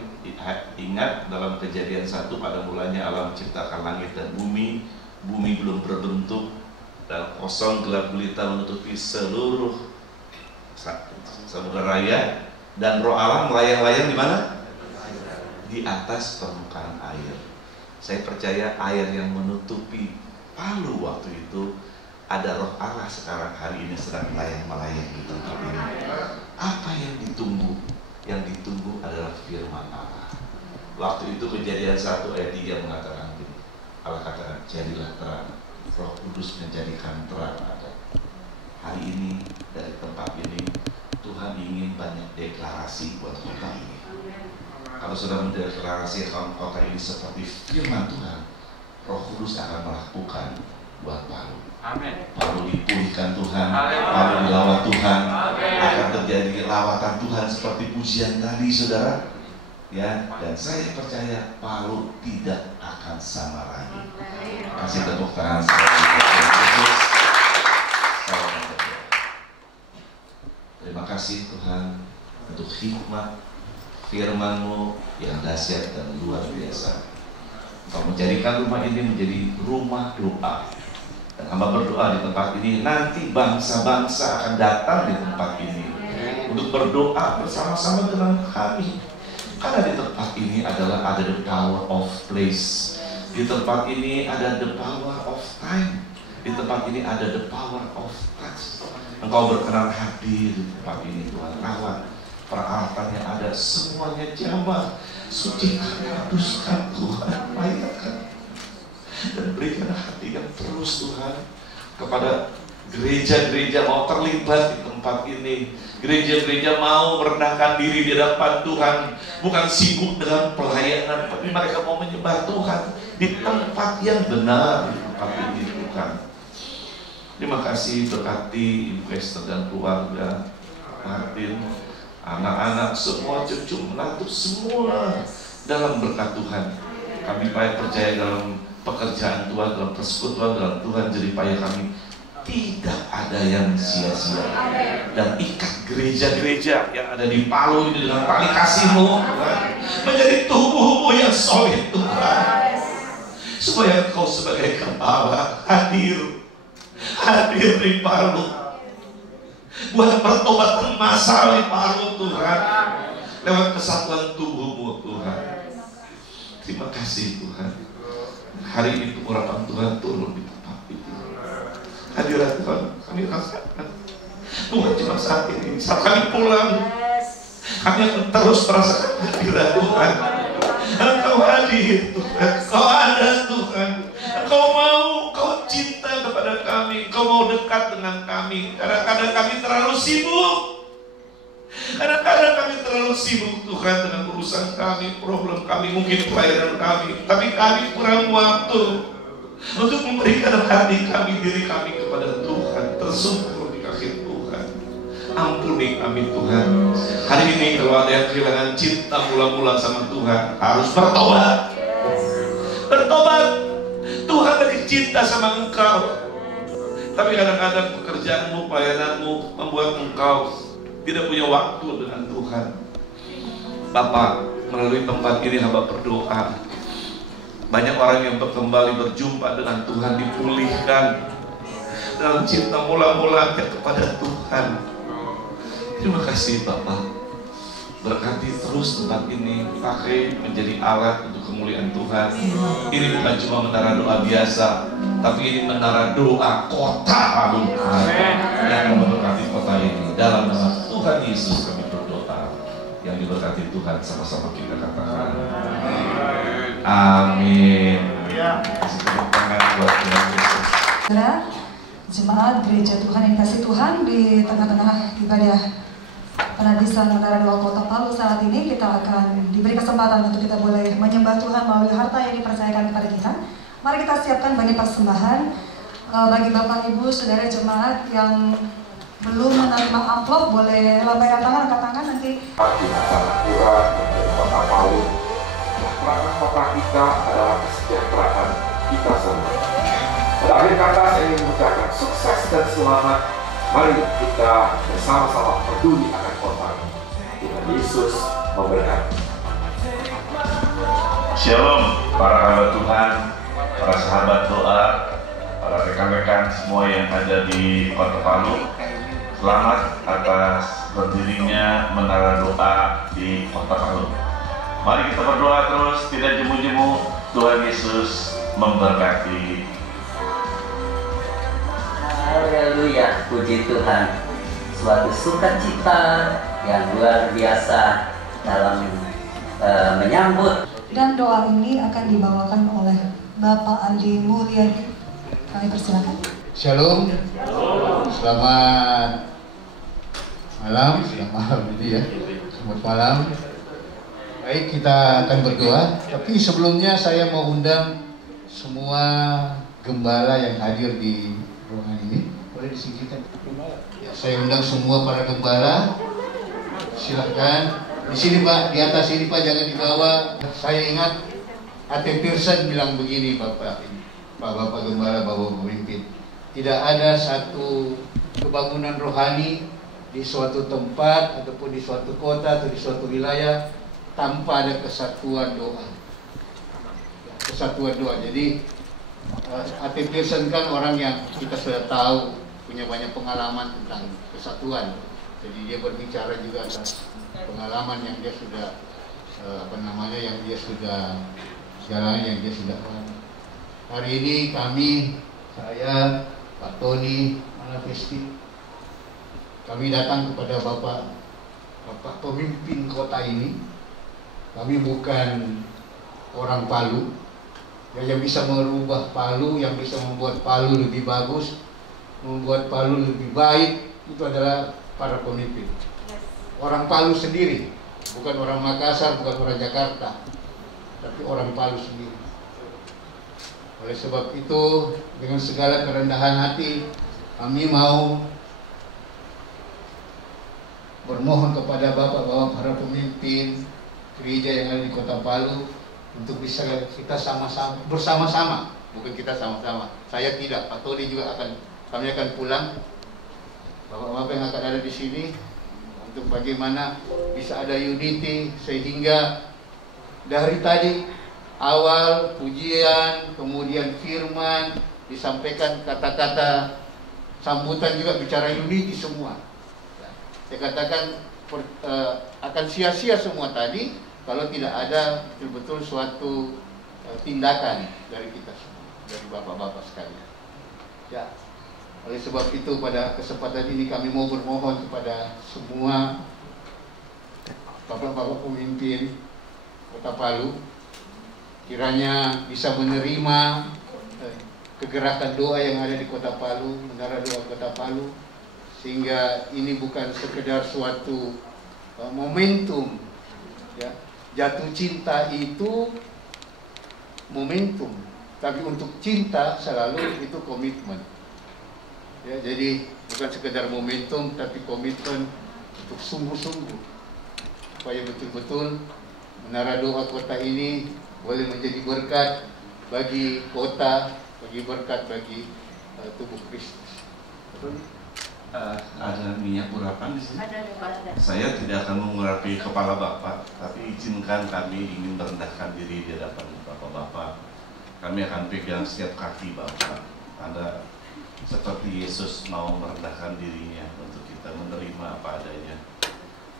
ingat dalam Kejadian 1 pada mulanya Allah menciptakan langit dan bumi belum berbentuk dan kosong gelap gulita menutupi seluruh samudra raya, dan roh Allah melayang-layang di mana? Di atas permukaan air. Saya percaya air yang menutupi Palu waktu itu ada roh Allah sekarang hari ini sedang melayang-melayang di tempat ini. Apa yang ditunggu? Yang ditunggu adalah firman Allah. Waktu itu Kejadian 1 ayat 3 mengatakan begini. Allah katakan jadilah terang, Roh Kudus menjadikan terang ada. Hari ini dari tempat ini Tuhan banyak deklarasi buat kota ini. Kalau sudah mendeklarasikan kota ini seperti firman Tuhan, Roh Kudus akan melakukan buat Palu. Amin. Palu dipulihkan Tuhan, Palu dilawat Tuhan, akan terjadi lawatan Tuhan seperti pujian tadi, saudara. Ya, dan saya percaya Palu tidak akan sama lagi. Kasih tepuk tangan Yesus. Terima kasih Tuhan untuk hikmat firman-Mu yang dahsyat dan luar biasa. Kau menjadikan rumah ini menjadi rumah doa. Dan hamba berdoa di tempat ini, nanti bangsa-bangsa akan datang di tempat ini untuk berdoa bersama-sama dengan kami. Karena di tempat ini adalah ada the power of place. Di tempat ini ada the power of time. Di tempat ini ada the power of touch. Engkau berkenan hadir di tempat ini, Tuhan. Rawat peralatannya ada, semuanya jamah. Sucikan, kuduskan Tuhan, mayatkan. Dan berikan hati yang terus Tuhan kepada gereja-gereja mau terlibat di tempat ini. Gereja-gereja mau merendahkan diri di hadapan Tuhan, bukan sibuk dengan pelayanan, tapi mereka mau menyembah Tuhan di tempat yang benar, di tempat ini Tuhan. Terima kasih, berkati Ibu Esther dan keluarga, Martin, anak-anak, semua cucu, menantu, semua dalam berkat Tuhan. Kami percaya dalam pekerjaan Tuhan, dalam persekutuan dalam Tuhan, jeripaya kami tidak ada yang sia-sia. Dan ikat gereja-gereja yang ada di Palu ini dengan tali kasih-Mu, Tuhan, menjadi tubuh-Mu yang solid, Tuhan. Supaya Engkau sebagai kepala hadir di Palu, buat pertobatan massal di Palu, Tuhan, lewat kesatuan tubuh-Mu, Tuhan. Terima kasih Tuhan. Hari ini kemurahan Tuhan turun di tempat ini. Hadirat Tuhan kami rasakan. Bukan cuma saat ini, saat kami pulang, kami akan terus merasakan hadirat Tuhan. Engkau hadir Tuhan, Engkau ada Tuhan. Engkau mau, Engkau cinta kepada kami, Engkau mau dekat dengan kami. Kadang-kadang kami terlalu sibuk. Kadang-kadang kami terlalu sibuk Tuhan dengan urusan kami, problem kami, mungkin pelayanan kami. Tapi kami kurang waktu untuk memberikan hati kami, diri kami kepada Tuhan, tersungkur di kaki Tuhan. Ampuni kami Tuhan. Hari ini kalau ada yang kehilangan cinta mula-mula sama Tuhan, harus bertobat. Bertobat. Tuhan lagi cinta sama engkau. Tapi kadang-kadang pekerjaanmu, pelayananmu membuat engkau tidak punya waktu dengan Tuhan. Bapak, melalui tempat ini hamba berdoa, banyak orang yang kembali berjumpa dengan Tuhan, dipulihkan dalam cinta mula-mulanya kepada Tuhan. Terima kasih Bapak. Berkati terus tempat ini, pakai menjadi alat untuk kemuliaan Tuhan. Ini bukan cuma menara doa biasa, tapi ini menara doa kota Palu yang memberkati kota ini. Dalam nama Tuhan Yesus kami berdoa. Yang diberkati Tuhan, sama-sama kita katakan amin. Kasih tepuk tangan buat Tuhan Yesus. Jemaat gereja Tuhan yang kasih Tuhan, di tengah-tengah ibadah penadisan menara doa kota Palu saat ini, kita akan diberi kesempatan untuk kita boleh menyembah Tuhan melalui harta yang dipercayakan kepada kita. Mari kita siapkan bagi persembahan. Bagi Bapak Ibu Saudara jemaat yang belum menerima amplop, boleh lambaikan tangan, angkat tangan nanti. Di sangat kurang dari kota Palu, maka kota kita adalah kesejahteraan kita semua. Pada akhir kata saya ingin mengucapkan sukses dan selamat. Mari kita bersama-sama peduli akan kota. Tuhan Yesus memberkati. Shalom para hamba Tuhan, para sahabat doa, para rekan-rekan semua yang ada di kota Palu. Selamat atas berdirinya menara doa di kota Palu. Mari kita berdoa terus, tidak jemu-jemu. Tuhan Yesus memberkati. Haleluya, puji Tuhan. Suatu sukacita yang luar biasa dalam menyambut. Dan doa ini akan dibawakan oleh Bapak Andi Mulyadi. Kami persilakan. Shalom. Selamat malam, sudah malam ini ya. Selamat malam. Baik, kita akan berdoa. Tapi sebelumnya saya mau undang semua gembala yang hadir di ruangan ini. Boleh disingkirkan? Ya, saya undang semua para gembala. Silakan. Di sini Pak, di atas ini Pak, jangan dibawa. Saya ingat A.T. Pearson bilang begini Bapak Gembala, Bapak Pemimpin. Tidak ada satu kebangunan rohani di suatu tempat ataupun di suatu kota atau di suatu wilayah tanpa ada kesatuan doa. Kesatuan doa. Jadi A.T. Pearson kan orang yang kita sudah tahu punya banyak pengalaman tentang kesatuan. Jadi dia berbicara juga atas pengalaman yang dia sudah yang dia sudah jalani, yang dia sudah alami. Hari ini kami, saya, Pak Tony, Manafesti, kami datang kepada Bapak pemimpin kota ini. Kami bukan orang Palu yang bisa merubah Palu, yang bisa membuat Palu lebih bagus, membuat Palu lebih baik, itu adalah para pemimpin. Orang Palu sendiri, bukan orang Makassar, bukan orang Jakarta, tapi orang Palu sendiri. Oleh sebab itu, dengan segala kerendahan hati, kami mau bermohon kepada Bapak-bapak para pemimpin gereja yang ada di Kota Palu untuk bisa kita sama-sama, bersama-sama, bukan kita sama-sama. Saya tidak, Pak Tony juga kami akan pulang. Bapak-bapak yang akan ada di sini untuk bagaimana bisa ada unity sehingga dari tadi awal pujian, kemudian firman, disampaikan kata-kata sambutan juga bicara unity semua. Saya katakan akan sia-sia semua tadi kalau tidak ada betul-betul suatu tindakan dari kita semua, dari bapak-bapak sekalian. Ya, oleh sebab itu pada kesempatan ini kami mau bermohon kepada semua bapak-bapak pemimpin Kota Palu, kiranya bisa menerima kegerakan doa yang ada di Kota Palu, Menara Doa Kota Palu, sehingga ini bukan sekedar suatu momentum. Ya, jatuh cinta itu momentum, tapi untuk cinta selalu itu komitmen. Ya, jadi bukan sekedar momentum, tapi komitmen untuk sungguh-sungguh supaya betul-betul Menara Doa Kota ini boleh menjadi berkat bagi kota, bagi berkat bagi tubuh Kristus. Ada minyak urapan di sini? Ada. Saya tidak akan mengurapi kepala Bapak, tapi izinkan kami ingin merendahkan diri di hadapan Bapak-bapak. Kami akan pegang setiap kaki Bapak. Anda seperti Yesus mau merendahkan dirinya untuk kita menerima apa adanya.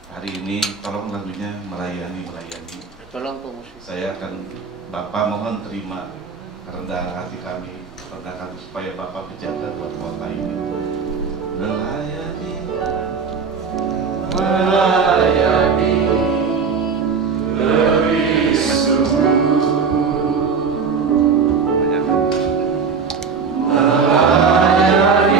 Hari ini tolong lagunya melayani. Tolong pemusik. Saya akan, Bapak mohon terima kerendahan hati kami, rendahkan supaya Bapak berjaga buat kota ini. Melayani lebih sungguh. Melayani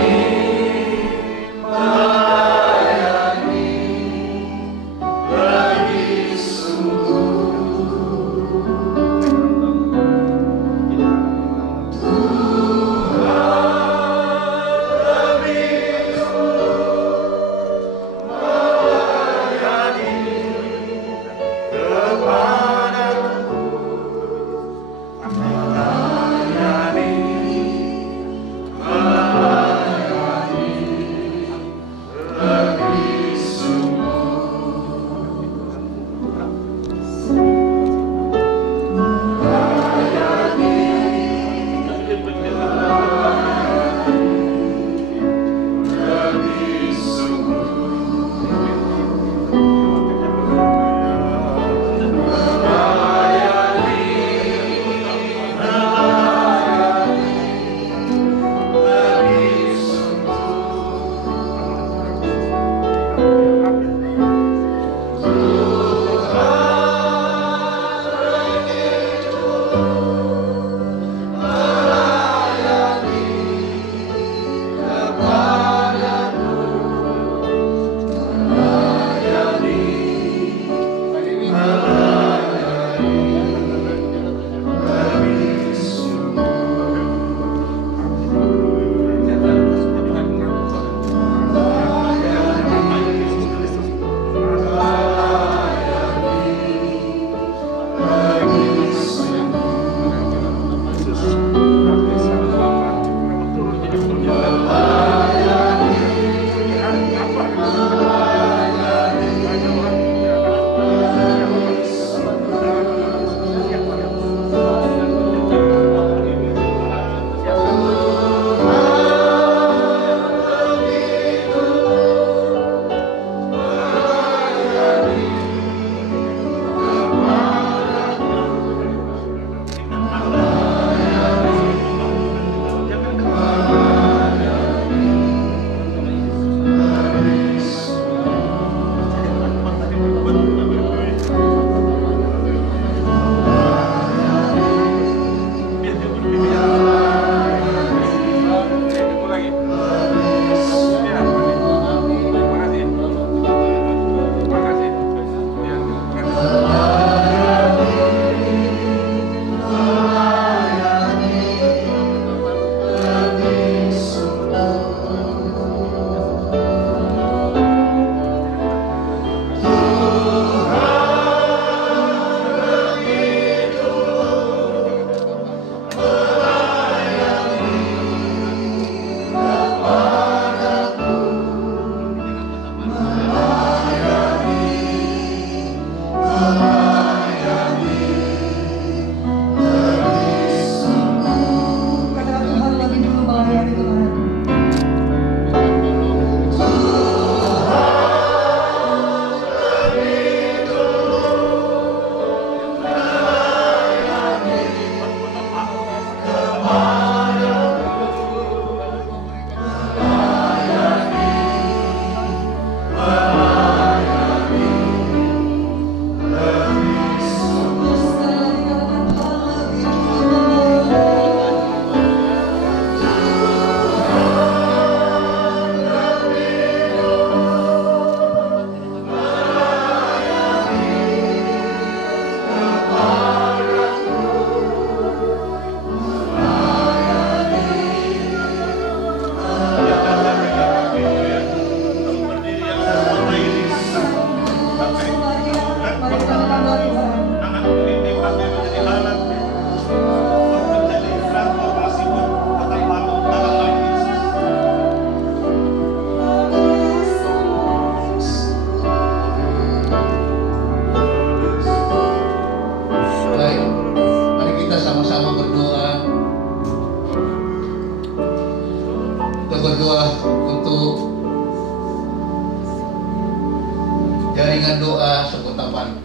jaringan doa Sekota Palu.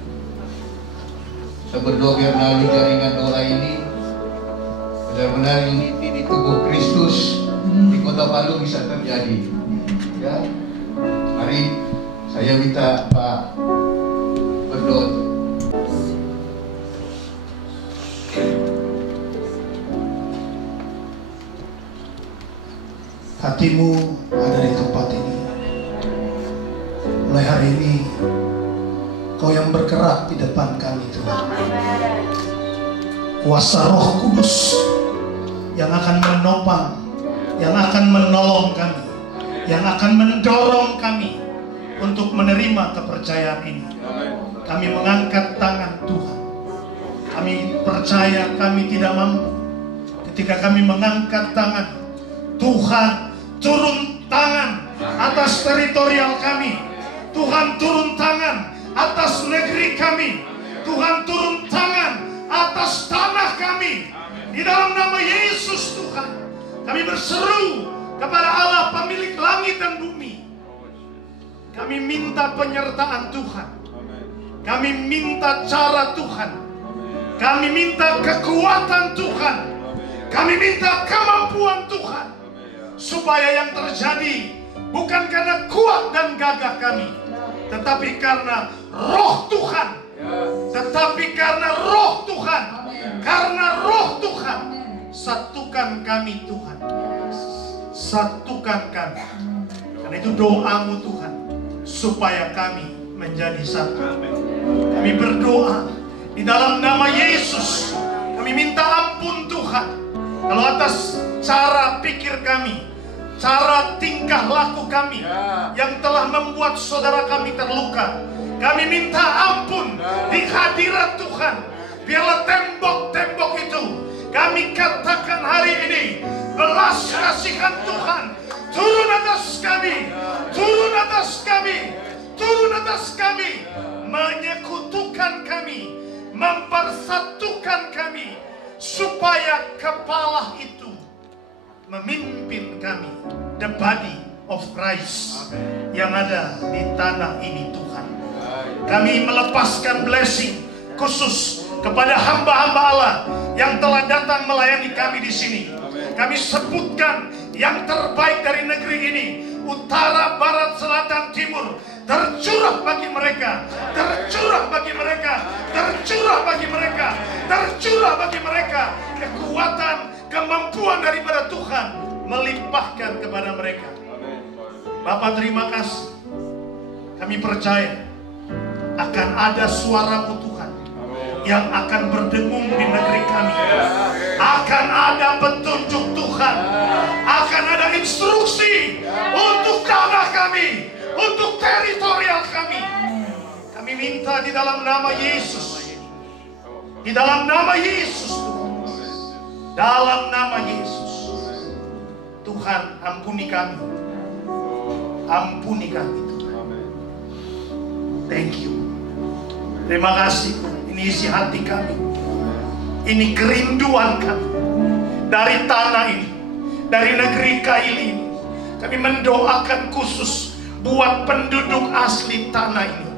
Saya berdoa biar melalui jaringan doa ini benar-benar unity di tubuh Kristus di Kota Palu bisa terjadi. Ya, mari saya minta Pak berdoa. Hatimu ada di tempat ini. Mulai hari ini Kau yang bergerak di depan kami, Tuhan. Kuasa Roh Kudus yang akan menopang, yang akan menolong kami, yang akan mendorong kami untuk menerima kepercayaan ini. Kami mengangkat tangan Tuhan. Kami percaya kami tidak mampu. Ketika kami mengangkat tangan, Tuhan turun tangan atas teritorial kami. Tuhan turun tangan atas negeri kami. Tuhan turun tangan atas tanah kami. Di dalam nama Yesus Tuhan, kami berseru kepada Allah pemilik langit dan bumi. Kami minta penyertaan Tuhan. Kami minta cara Tuhan. Kami minta kekuatan Tuhan. Kami minta kemampuan Tuhan. Supaya yang terjadi bukan karena kuat dan gagah kami, tetapi karena Roh Tuhan. Tetapi karena Roh Tuhan. Karena Roh Tuhan. Satukan kami Tuhan. Satukan kami. Karena itu doamu Tuhan, supaya kami menjadi satu. Kami berdoa di dalam nama Yesus. Kami minta ampun Tuhan kalau atas cara pikir kami, cara tingkah laku kami yang telah membuat saudara kami terluka. Kami minta ampun di hadirat Tuhan. Biarlah tembok-tembok itu kami katakan hari ini, belas kasihan Tuhan turun atas kami, turun atas kami, turun atas kami, menyekutukan kami, mempersatukan kami, supaya kepala itu memimpin kami, the body of Christ yang ada di tanah ini Tuhan. Kami melepaskan blessing khusus kepada hamba-hamba Allah yang telah datang melayani kami di sini. Kami sebutkan yang terbaik dari negeri ini, utara, barat, selatan, timur, tercurah bagi mereka, tercurah bagi mereka, tercurah bagi mereka, tercurah bagi mereka kekuatan, kemampuan daripada Tuhan melimpahkan kepada mereka. Bapa, terima kasih. Kami percaya akan ada suara-Mu Tuhan yang akan berdengung di negeri kami. Akan ada petunjuk Tuhan, akan ada instruksi untuk tanah kami, untuk teritorial kami. Kami minta di dalam nama Yesus, di dalam nama Yesus, dalam nama Yesus. Tuhan, ampuni kami, ampuni kami Tuhan. Thank you. Terima kasih. Ini isi hati kami. Ini kerinduan kami dari tanah ini, dari negeri Kaili ini. Kami mendoakan khusus buat penduduk asli tanah ini.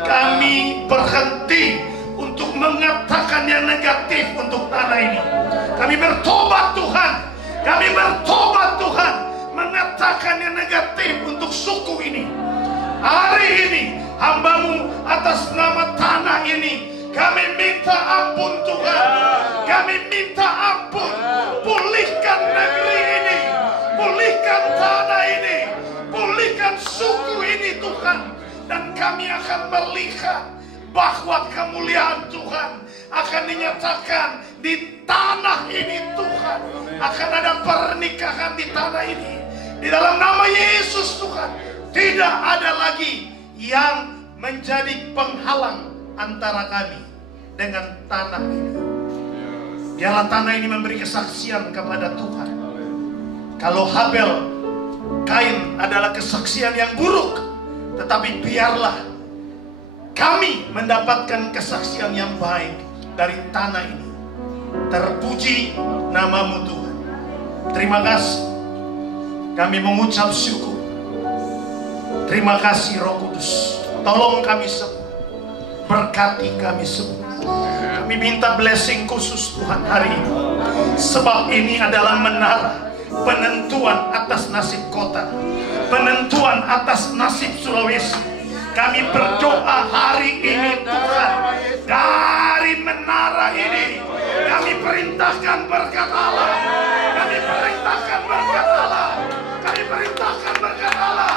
Kami berhenti untuk mengatakan yang negatif untuk tanah ini. Kami bertobat Tuhan. Kami bertobat Tuhan, mengatakan yang negatif untuk suku ini. Hari ini hamba-Mu atas nama tanah ini, kami minta ampun Tuhan. Kami minta ampun. Pulihkan negeri ini, pulihkan tanah ini, pulihkan suku ini Tuhan. Dan kami akan melihat bahwa kemuliaan Tuhan akan dinyatakan di tanah ini Tuhan. Akan ada pernikahan di tanah ini. Di dalam nama Yesus Tuhan. Tidak ada lagi yang menjadi penghalang antara kami dengan tanah ini. Biarlah tanah ini memberi kesaksian kepada Tuhan. Kalau Habel, Kain adalah kesaksian yang buruk, tetapi biarlah kami mendapatkan kesaksian yang baik dari tanah ini. Terpuji nama-Mu Tuhan. Terima kasih. Kami mengucap syukur. Terima kasih Roh Kudus. Tolong kami semua, berkati kami semua. Kami minta blessing khusus Tuhan hari ini, sebab ini adalah menara penentuan atas nasib kota, penentuan atas nasib Sulawesi. Kami berdoa hari ini Tuhan, dari menara ini kami perintahkan berkat Allah, kami perintahkan berkat Allah, kami perintahkan berkat Allah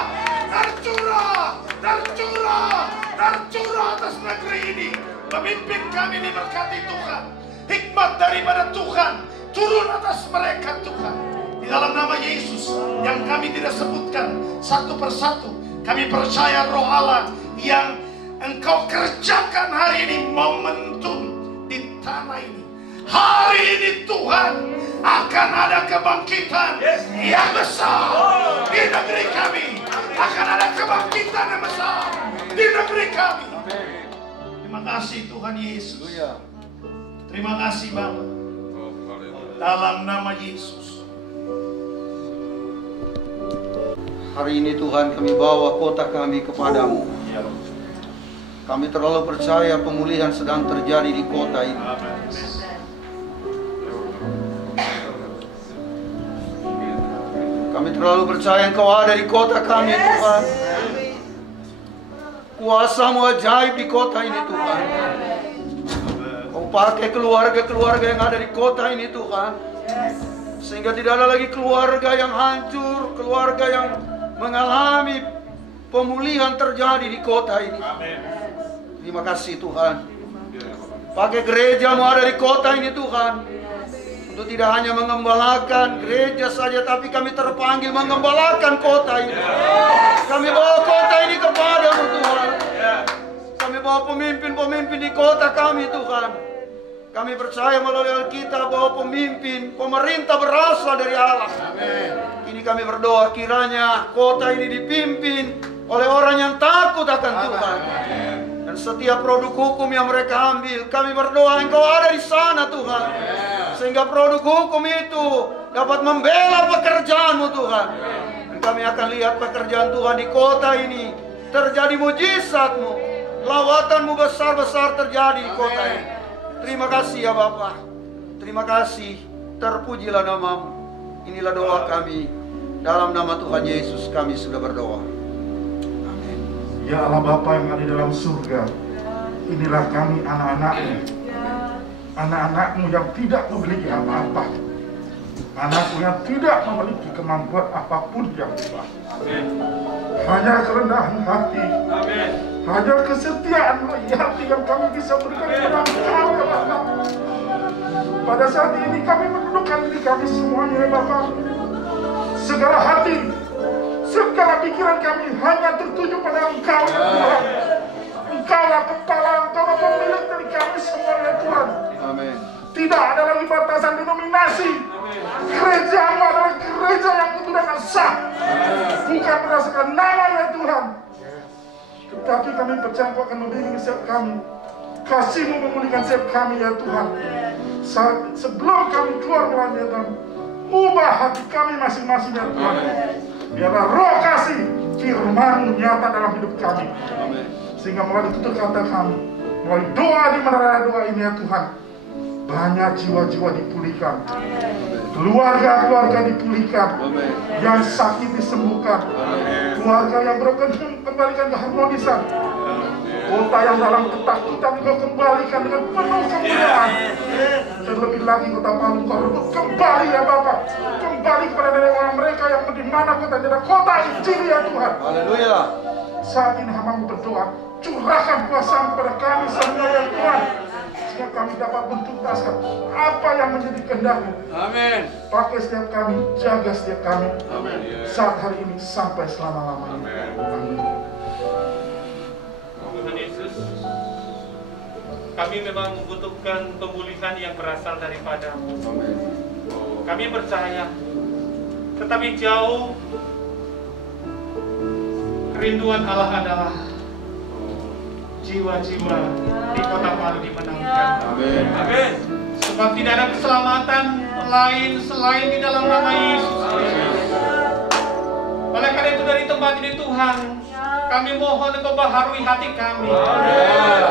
tercurah, tercurah, tercurah atas negeri ini. Pemimpin kami diberkati Tuhan, hikmat daripada Tuhan turun atas mereka Tuhan. Di dalam nama Yesus yang kami tidak sebutkan satu persatu, kami percaya Roh Allah yang Engkau kerjakan hari ini momentum di tanah ini. Hari ini Tuhan akan ada kebangkitan yang besar di negeri kami. Akan ada kebangkitan yang besar di negeri kami. Terima kasih Tuhan Yesus. Terima kasih Bapa. Dalam nama Yesus. Hari ini Tuhan kami bawa kota kami kepadamu. Kami terlalu percaya pemulihan sedang terjadi di kota ini. Kami terlalu percaya Engkau ada di kota kami Tuhan. Kuasa-Mu ajaib di kota ini Tuhan. Kau pakai keluarga-keluarga yang ada di kota ini Tuhan, sehingga tidak ada lagi keluarga yang hancur, keluarga yang mengalami pemulihan terjadi di kota ini. Terima kasih Tuhan. Pakai gereja-Mu ada di kota ini Tuhan, untuk tidak hanya mengembalakan gereja saja, tapi kami terpanggil mengembalakan kota ini. Kami bawa kota ini kepada-Mu Tuhan. Kami bawa pemimpin-pemimpin di kota kami Tuhan. Kami percaya melalui Alkitab bahwa pemimpin, pemerintah berasal dari Allah. Kini kami berdoa kiranya kota ini dipimpin oleh orang yang takut akan Tuhan. Dan setiap produk hukum yang mereka ambil, kami berdoa Engkau ada di sana Tuhan, sehingga produk hukum itu dapat membela pekerjaan-Mu Tuhan. Dan kami akan lihat pekerjaan Tuhan di kota ini terjadi mujizat-Mu, lawatan-Mu besar-besar terjadi di kota ini. Terima kasih ya Bapa. Terima kasih. Terpujilah nama-Mu. Inilah doa kami. Dalam nama Tuhan Yesus kami sudah berdoa. Amin. Ya Allah Bapa yang ada di dalam surga, inilah kami anak-anak-Mu. Anak-anak-Mu yang tidak memiliki apa-apa, anakmu yang tidak memiliki kemampuan apapun yang hebat. Hanya kerendahan hati, hanya kesetiaan hati yang kami bisa berikan kepada Engkau ya Bapa. Pada saat ini kami mendudukkan diri kami semuanya ya Bapa. Segala hati, segala pikiran kami hanya tertuju pada Engkau ya Tuhan. Engkaulah kepala, Engkaulah pemilik dari kami semua ya Tuhan. Amin. Tidak ada lagi batasan denominasi. Gereja-Mu adalah gereja yang itu dengan sah, bukan berdasarkan nama ya Tuhan, tetapi kami percaya Engkau akan membimbing setiap kami. Kasih-Mu memulihkan setiap kami ya Tuhan. Sebelum kami keluar melalui Tuhan, ubah hati kami masing-masing ya Tuhan. Biarlah roh kasih firman-Mu nyata dalam hidup kami, sehingga melalui tutur kata kami, melalui doa di menara doa ini ya Tuhan, banyak jiwa-jiwa dipulihkan, keluarga-keluarga dipulihkan, yang sakit disembuhkan, keluarga yang broken kembalikan ke harmonisan, kota yang dalam ketakutan Kau kembalikan dengan penuh kemuliaan. Terlebih lagi kota Palu Kau rebut kembali ya Bapa, kembali kepada orang mereka yang di mana kota adalah kota Injil ya Tuhan. Haleluya. Saat ini hamba-Mu berdoa, curahkan kuasa-Mu kepada kami semua ya Tuhan, sehingga kami dapat mentuntaskan apa yang menjadi kehendak-Mu. Amin. Pakai setiap kami, jaga setiap kami. Amin. Saat hari ini sampai selama-lamanya. Amin. Tuhan Yesus, kami memang membutuhkan pemulihan yang berasal daripada-Mu. Amin. Kami percaya, tetapi jauh kerinduan Allah adalah jiwa-jiwa di kota Palu dimenangkan. Amin. Amin. Sebab tidak ada keselamatan lain selain di dalam nama Yesus. Oleh karena itu dari tempat ini Tuhan, Kami mohon Engkau baharui hati kami,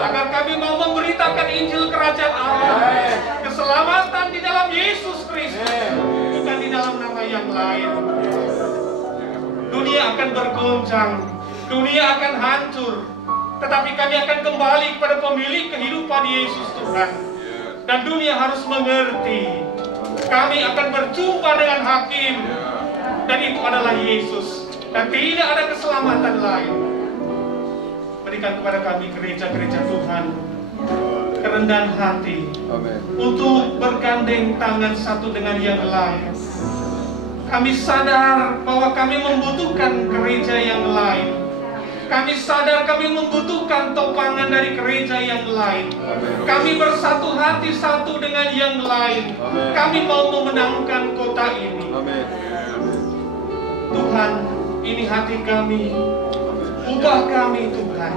agar kami mau memberitakan Injil Kerajaan Allah, keselamatan di dalam Yesus Kristus, bukan di dalam nama yang lain. Dunia akan bergoncang, dunia akan hancur, tetapi kami akan kembali kepada pemilik kehidupan Yesus Tuhan. Dan dunia harus mengerti, kami akan berjumpa dengan Hakim, dan itu adalah Yesus, dan tidak ada keselamatan lain. Berikan kepada kami gereja-gereja Tuhan kerendahan hati untuk bergandeng tangan satu dengan yang lain. Kami sadar bahwa kami membutuhkan gereja yang lain. Kami sadar kami membutuhkan topangan dari gereja yang lain. Kami bersatu hati satu dengan yang lain. Kami mau memenangkan kota ini. Tuhan, ini hati kami. Ubah kami Tuhan.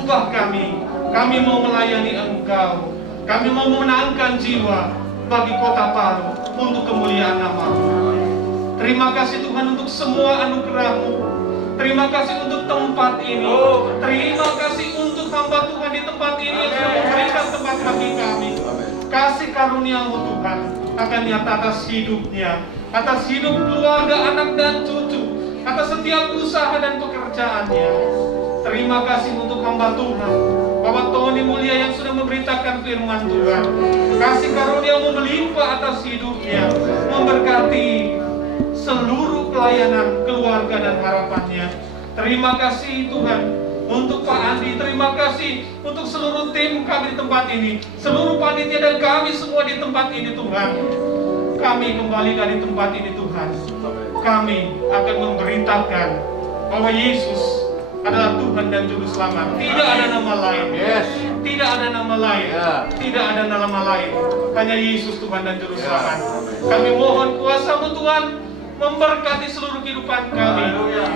Ubah kami. Kami mau melayani Engkau. Kami mau memenangkan jiwa bagi kota Palu untuk kemuliaan nama-Mu. Terima kasih Tuhan untuk semua anugerah-Mu. Terima kasih untuk tempat ini. Terima kasih untuk hamba Tuhan di tempat ini yang sudah memberikan tempat bagi kami. Kasih karunia-Mu Tuhan akan nyata atas hidupnya, atas hidup keluarga, anak dan cucu, atas setiap usaha dan pekerjaannya. Terima kasih untuk hamba Tuhan Bapak Tony Mulia yang sudah memberitakan firman Tuhan. Kasih karunia-Mu melimpah atas hidupnya, memberkati seluruh pelayanan keluarga dan harapannya. Terima kasih Tuhan untuk Pak Andi. Terima kasih untuk seluruh tim kami di tempat ini, seluruh panitia dan kami semua di tempat ini Tuhan. Kami kembali dari tempat ini Tuhan. Kami akan memberitakan bahwa Yesus adalah Tuhan dan Juru Selamat. Tidak ada nama lain. Tidak ada nama lain. Tidak ada nama lain. Hanya Yesus Tuhan dan Juru Selamat. Kami mohon kuasa-Mu Tuhan memberkati seluruh kehidupan kami.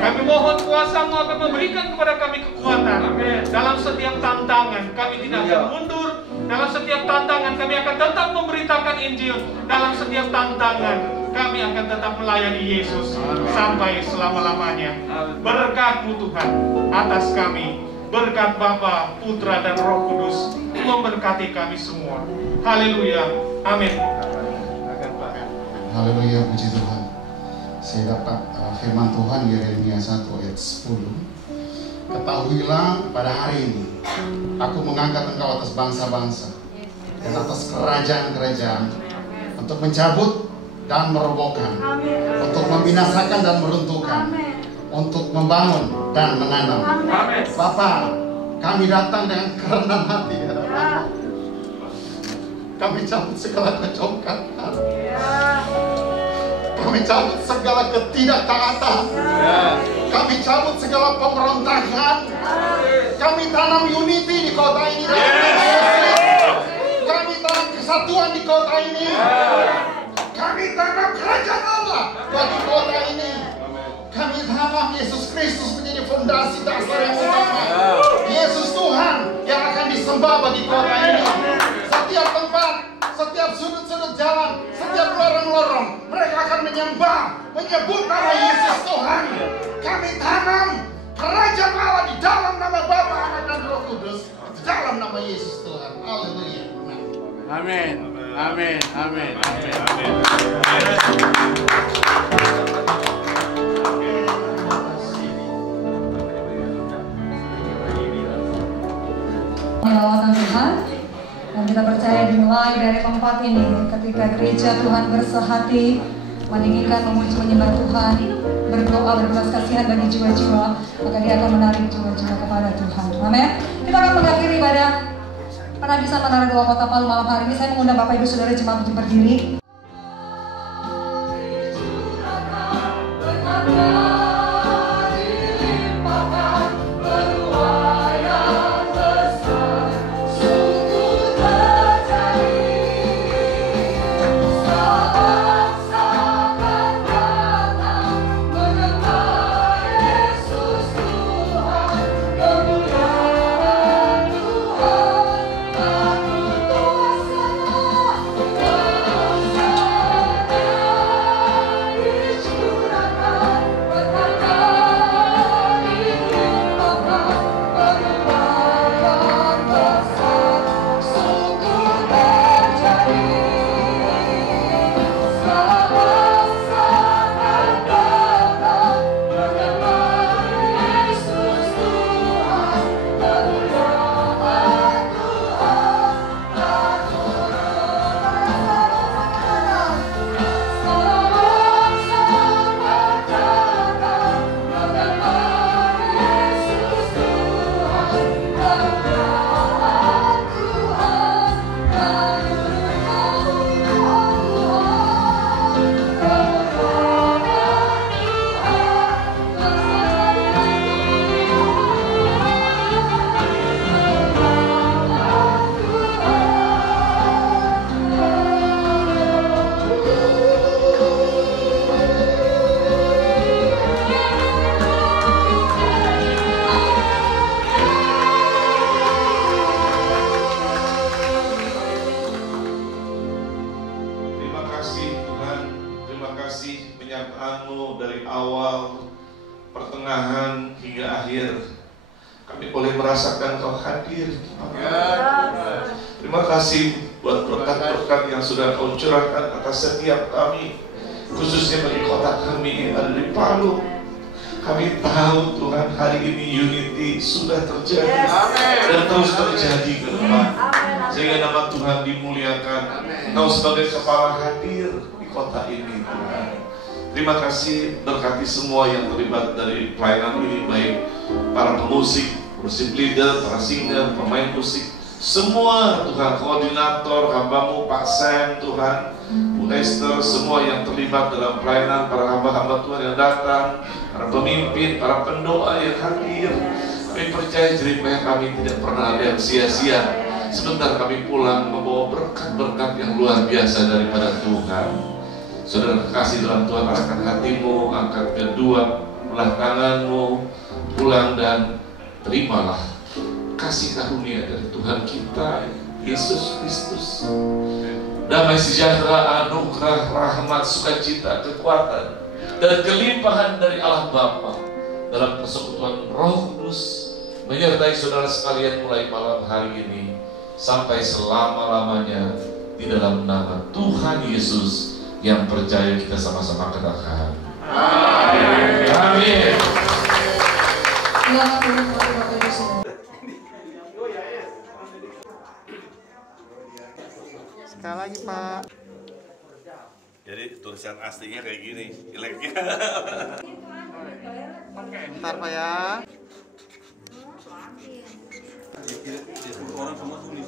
Kami mohon kuasa-Mu akan memberikan kepada kami kekuatan dalam setiap tantangan. Kami tidak akan mundur. Dalam setiap tantangan kami akan tetap memberitakan Injil. Dalam setiap tantangan kami akan tetap melayani Yesus sampai selama-lamanya. Berkat-Mu Tuhan atas kami. Berkat Bapa, Putra dan Roh Kudus memberkati kami semua. Haleluya. Amin. Haleluya, puji Tuhan. Saya dapat firman Tuhan Yeremia 1 ayat 10. Ketahuilah pada hari ini aku mengangkat engkau atas bangsa-bangsa dan atas kerajaan-kerajaan untuk mencabut dan merobohkan, untuk membinasakan dan meruntuhkan, untuk membangun dan menanam. Bapa, kami datang dengan kerendahan hati. Kami cabut segala kecongkakan. Kami cabut segala ketidaktaatan. Kami cabut segala pemberontakan. Kami tanam unity di kota ini. Kami tanam kesatuan di kota ini. Kami tanam kerajaan Allah bagi kota ini. Kami tanam Yesus Kristus menjadi fondasi dasar yang utama. Yesus Tuhan yang akan disembah bagi kota ini. Setiap tempat, setiap sudut-sudut jalan, setiap lorong-lorong, mereka akan menyembah, menyebut nama Yesus Tuhan. Kami tanam kerajaan Allah di dalam nama Bapa, Anak dan Roh Kudus, di dalam nama Yesus Tuhan. Haleluya. Amin. Amin. Amin. Amin. Amin. Melawatkan Tuhan, dan kita percaya dimulai dari tempat ini ketika gereja Tuhan bersehati meninggikan, memuji, menyembah Tuhan, berdoa, berbelas kasihan bagi jiwa-jiwa, maka dia akan menarik jiwa-jiwa kepada Tuhan. Amin. Kita akan mengakhiri ibadah penabisan Menara Doa Kota Palu malam hari ini. Saya mengundang Bapak Ibu Saudara jemaat untuk berdiri. Yesus Terima kasih buat berkat-berkat yang sudah Kau curahkan atas setiap kami, khususnya bagi kota kami yang ada di Palu. Kami tahu Tuhan, hari ini unity sudah terjadi dan terus terjadi ke depan, sehingga nama Tuhan dimuliakan. Kau sebagai kepala hadir di kota ini, Tuhan. Terima kasih, berkati semua yang terlibat dari pelayanan ini, baik para pemusik, worship leader, para singer, pemain musik, semua Tuhan, koordinator, hambamu Pak Sam, Tuhan, Bu Esther, semua yang terlibat dalam pelayanan, para hamba-hamba Tuhan yang datang, para pemimpin, para pendoa yang hadir. Kami percaya jeripaya kami tidak pernah ada yang sia-sia. Sebentar kami pulang membawa berkat-berkat yang luar biasa daripada Tuhan. Saudara kasih dalam Tuhan, arahkan hatimu, angkat kedua belah tanganmu, pulang dan terimalah kasih karunia dari Tuhan kita, Yesus Kristus. Damai sejahtera, anugerah, rahmat, sukacita, kekuatan, dan kelimpahan dari Allah Bapa dalam persekutuan Roh Kudus menyertai saudara sekalian mulai malam hari ini sampai selama-lamanya, di dalam nama Tuhan Yesus yang percaya kita sama-sama katakan amin. Amin. Sekali lagi Pak. Jadi tulisan aslinya kayak gini, jeleknya. Bentar Pak ya. Orang semua tulis.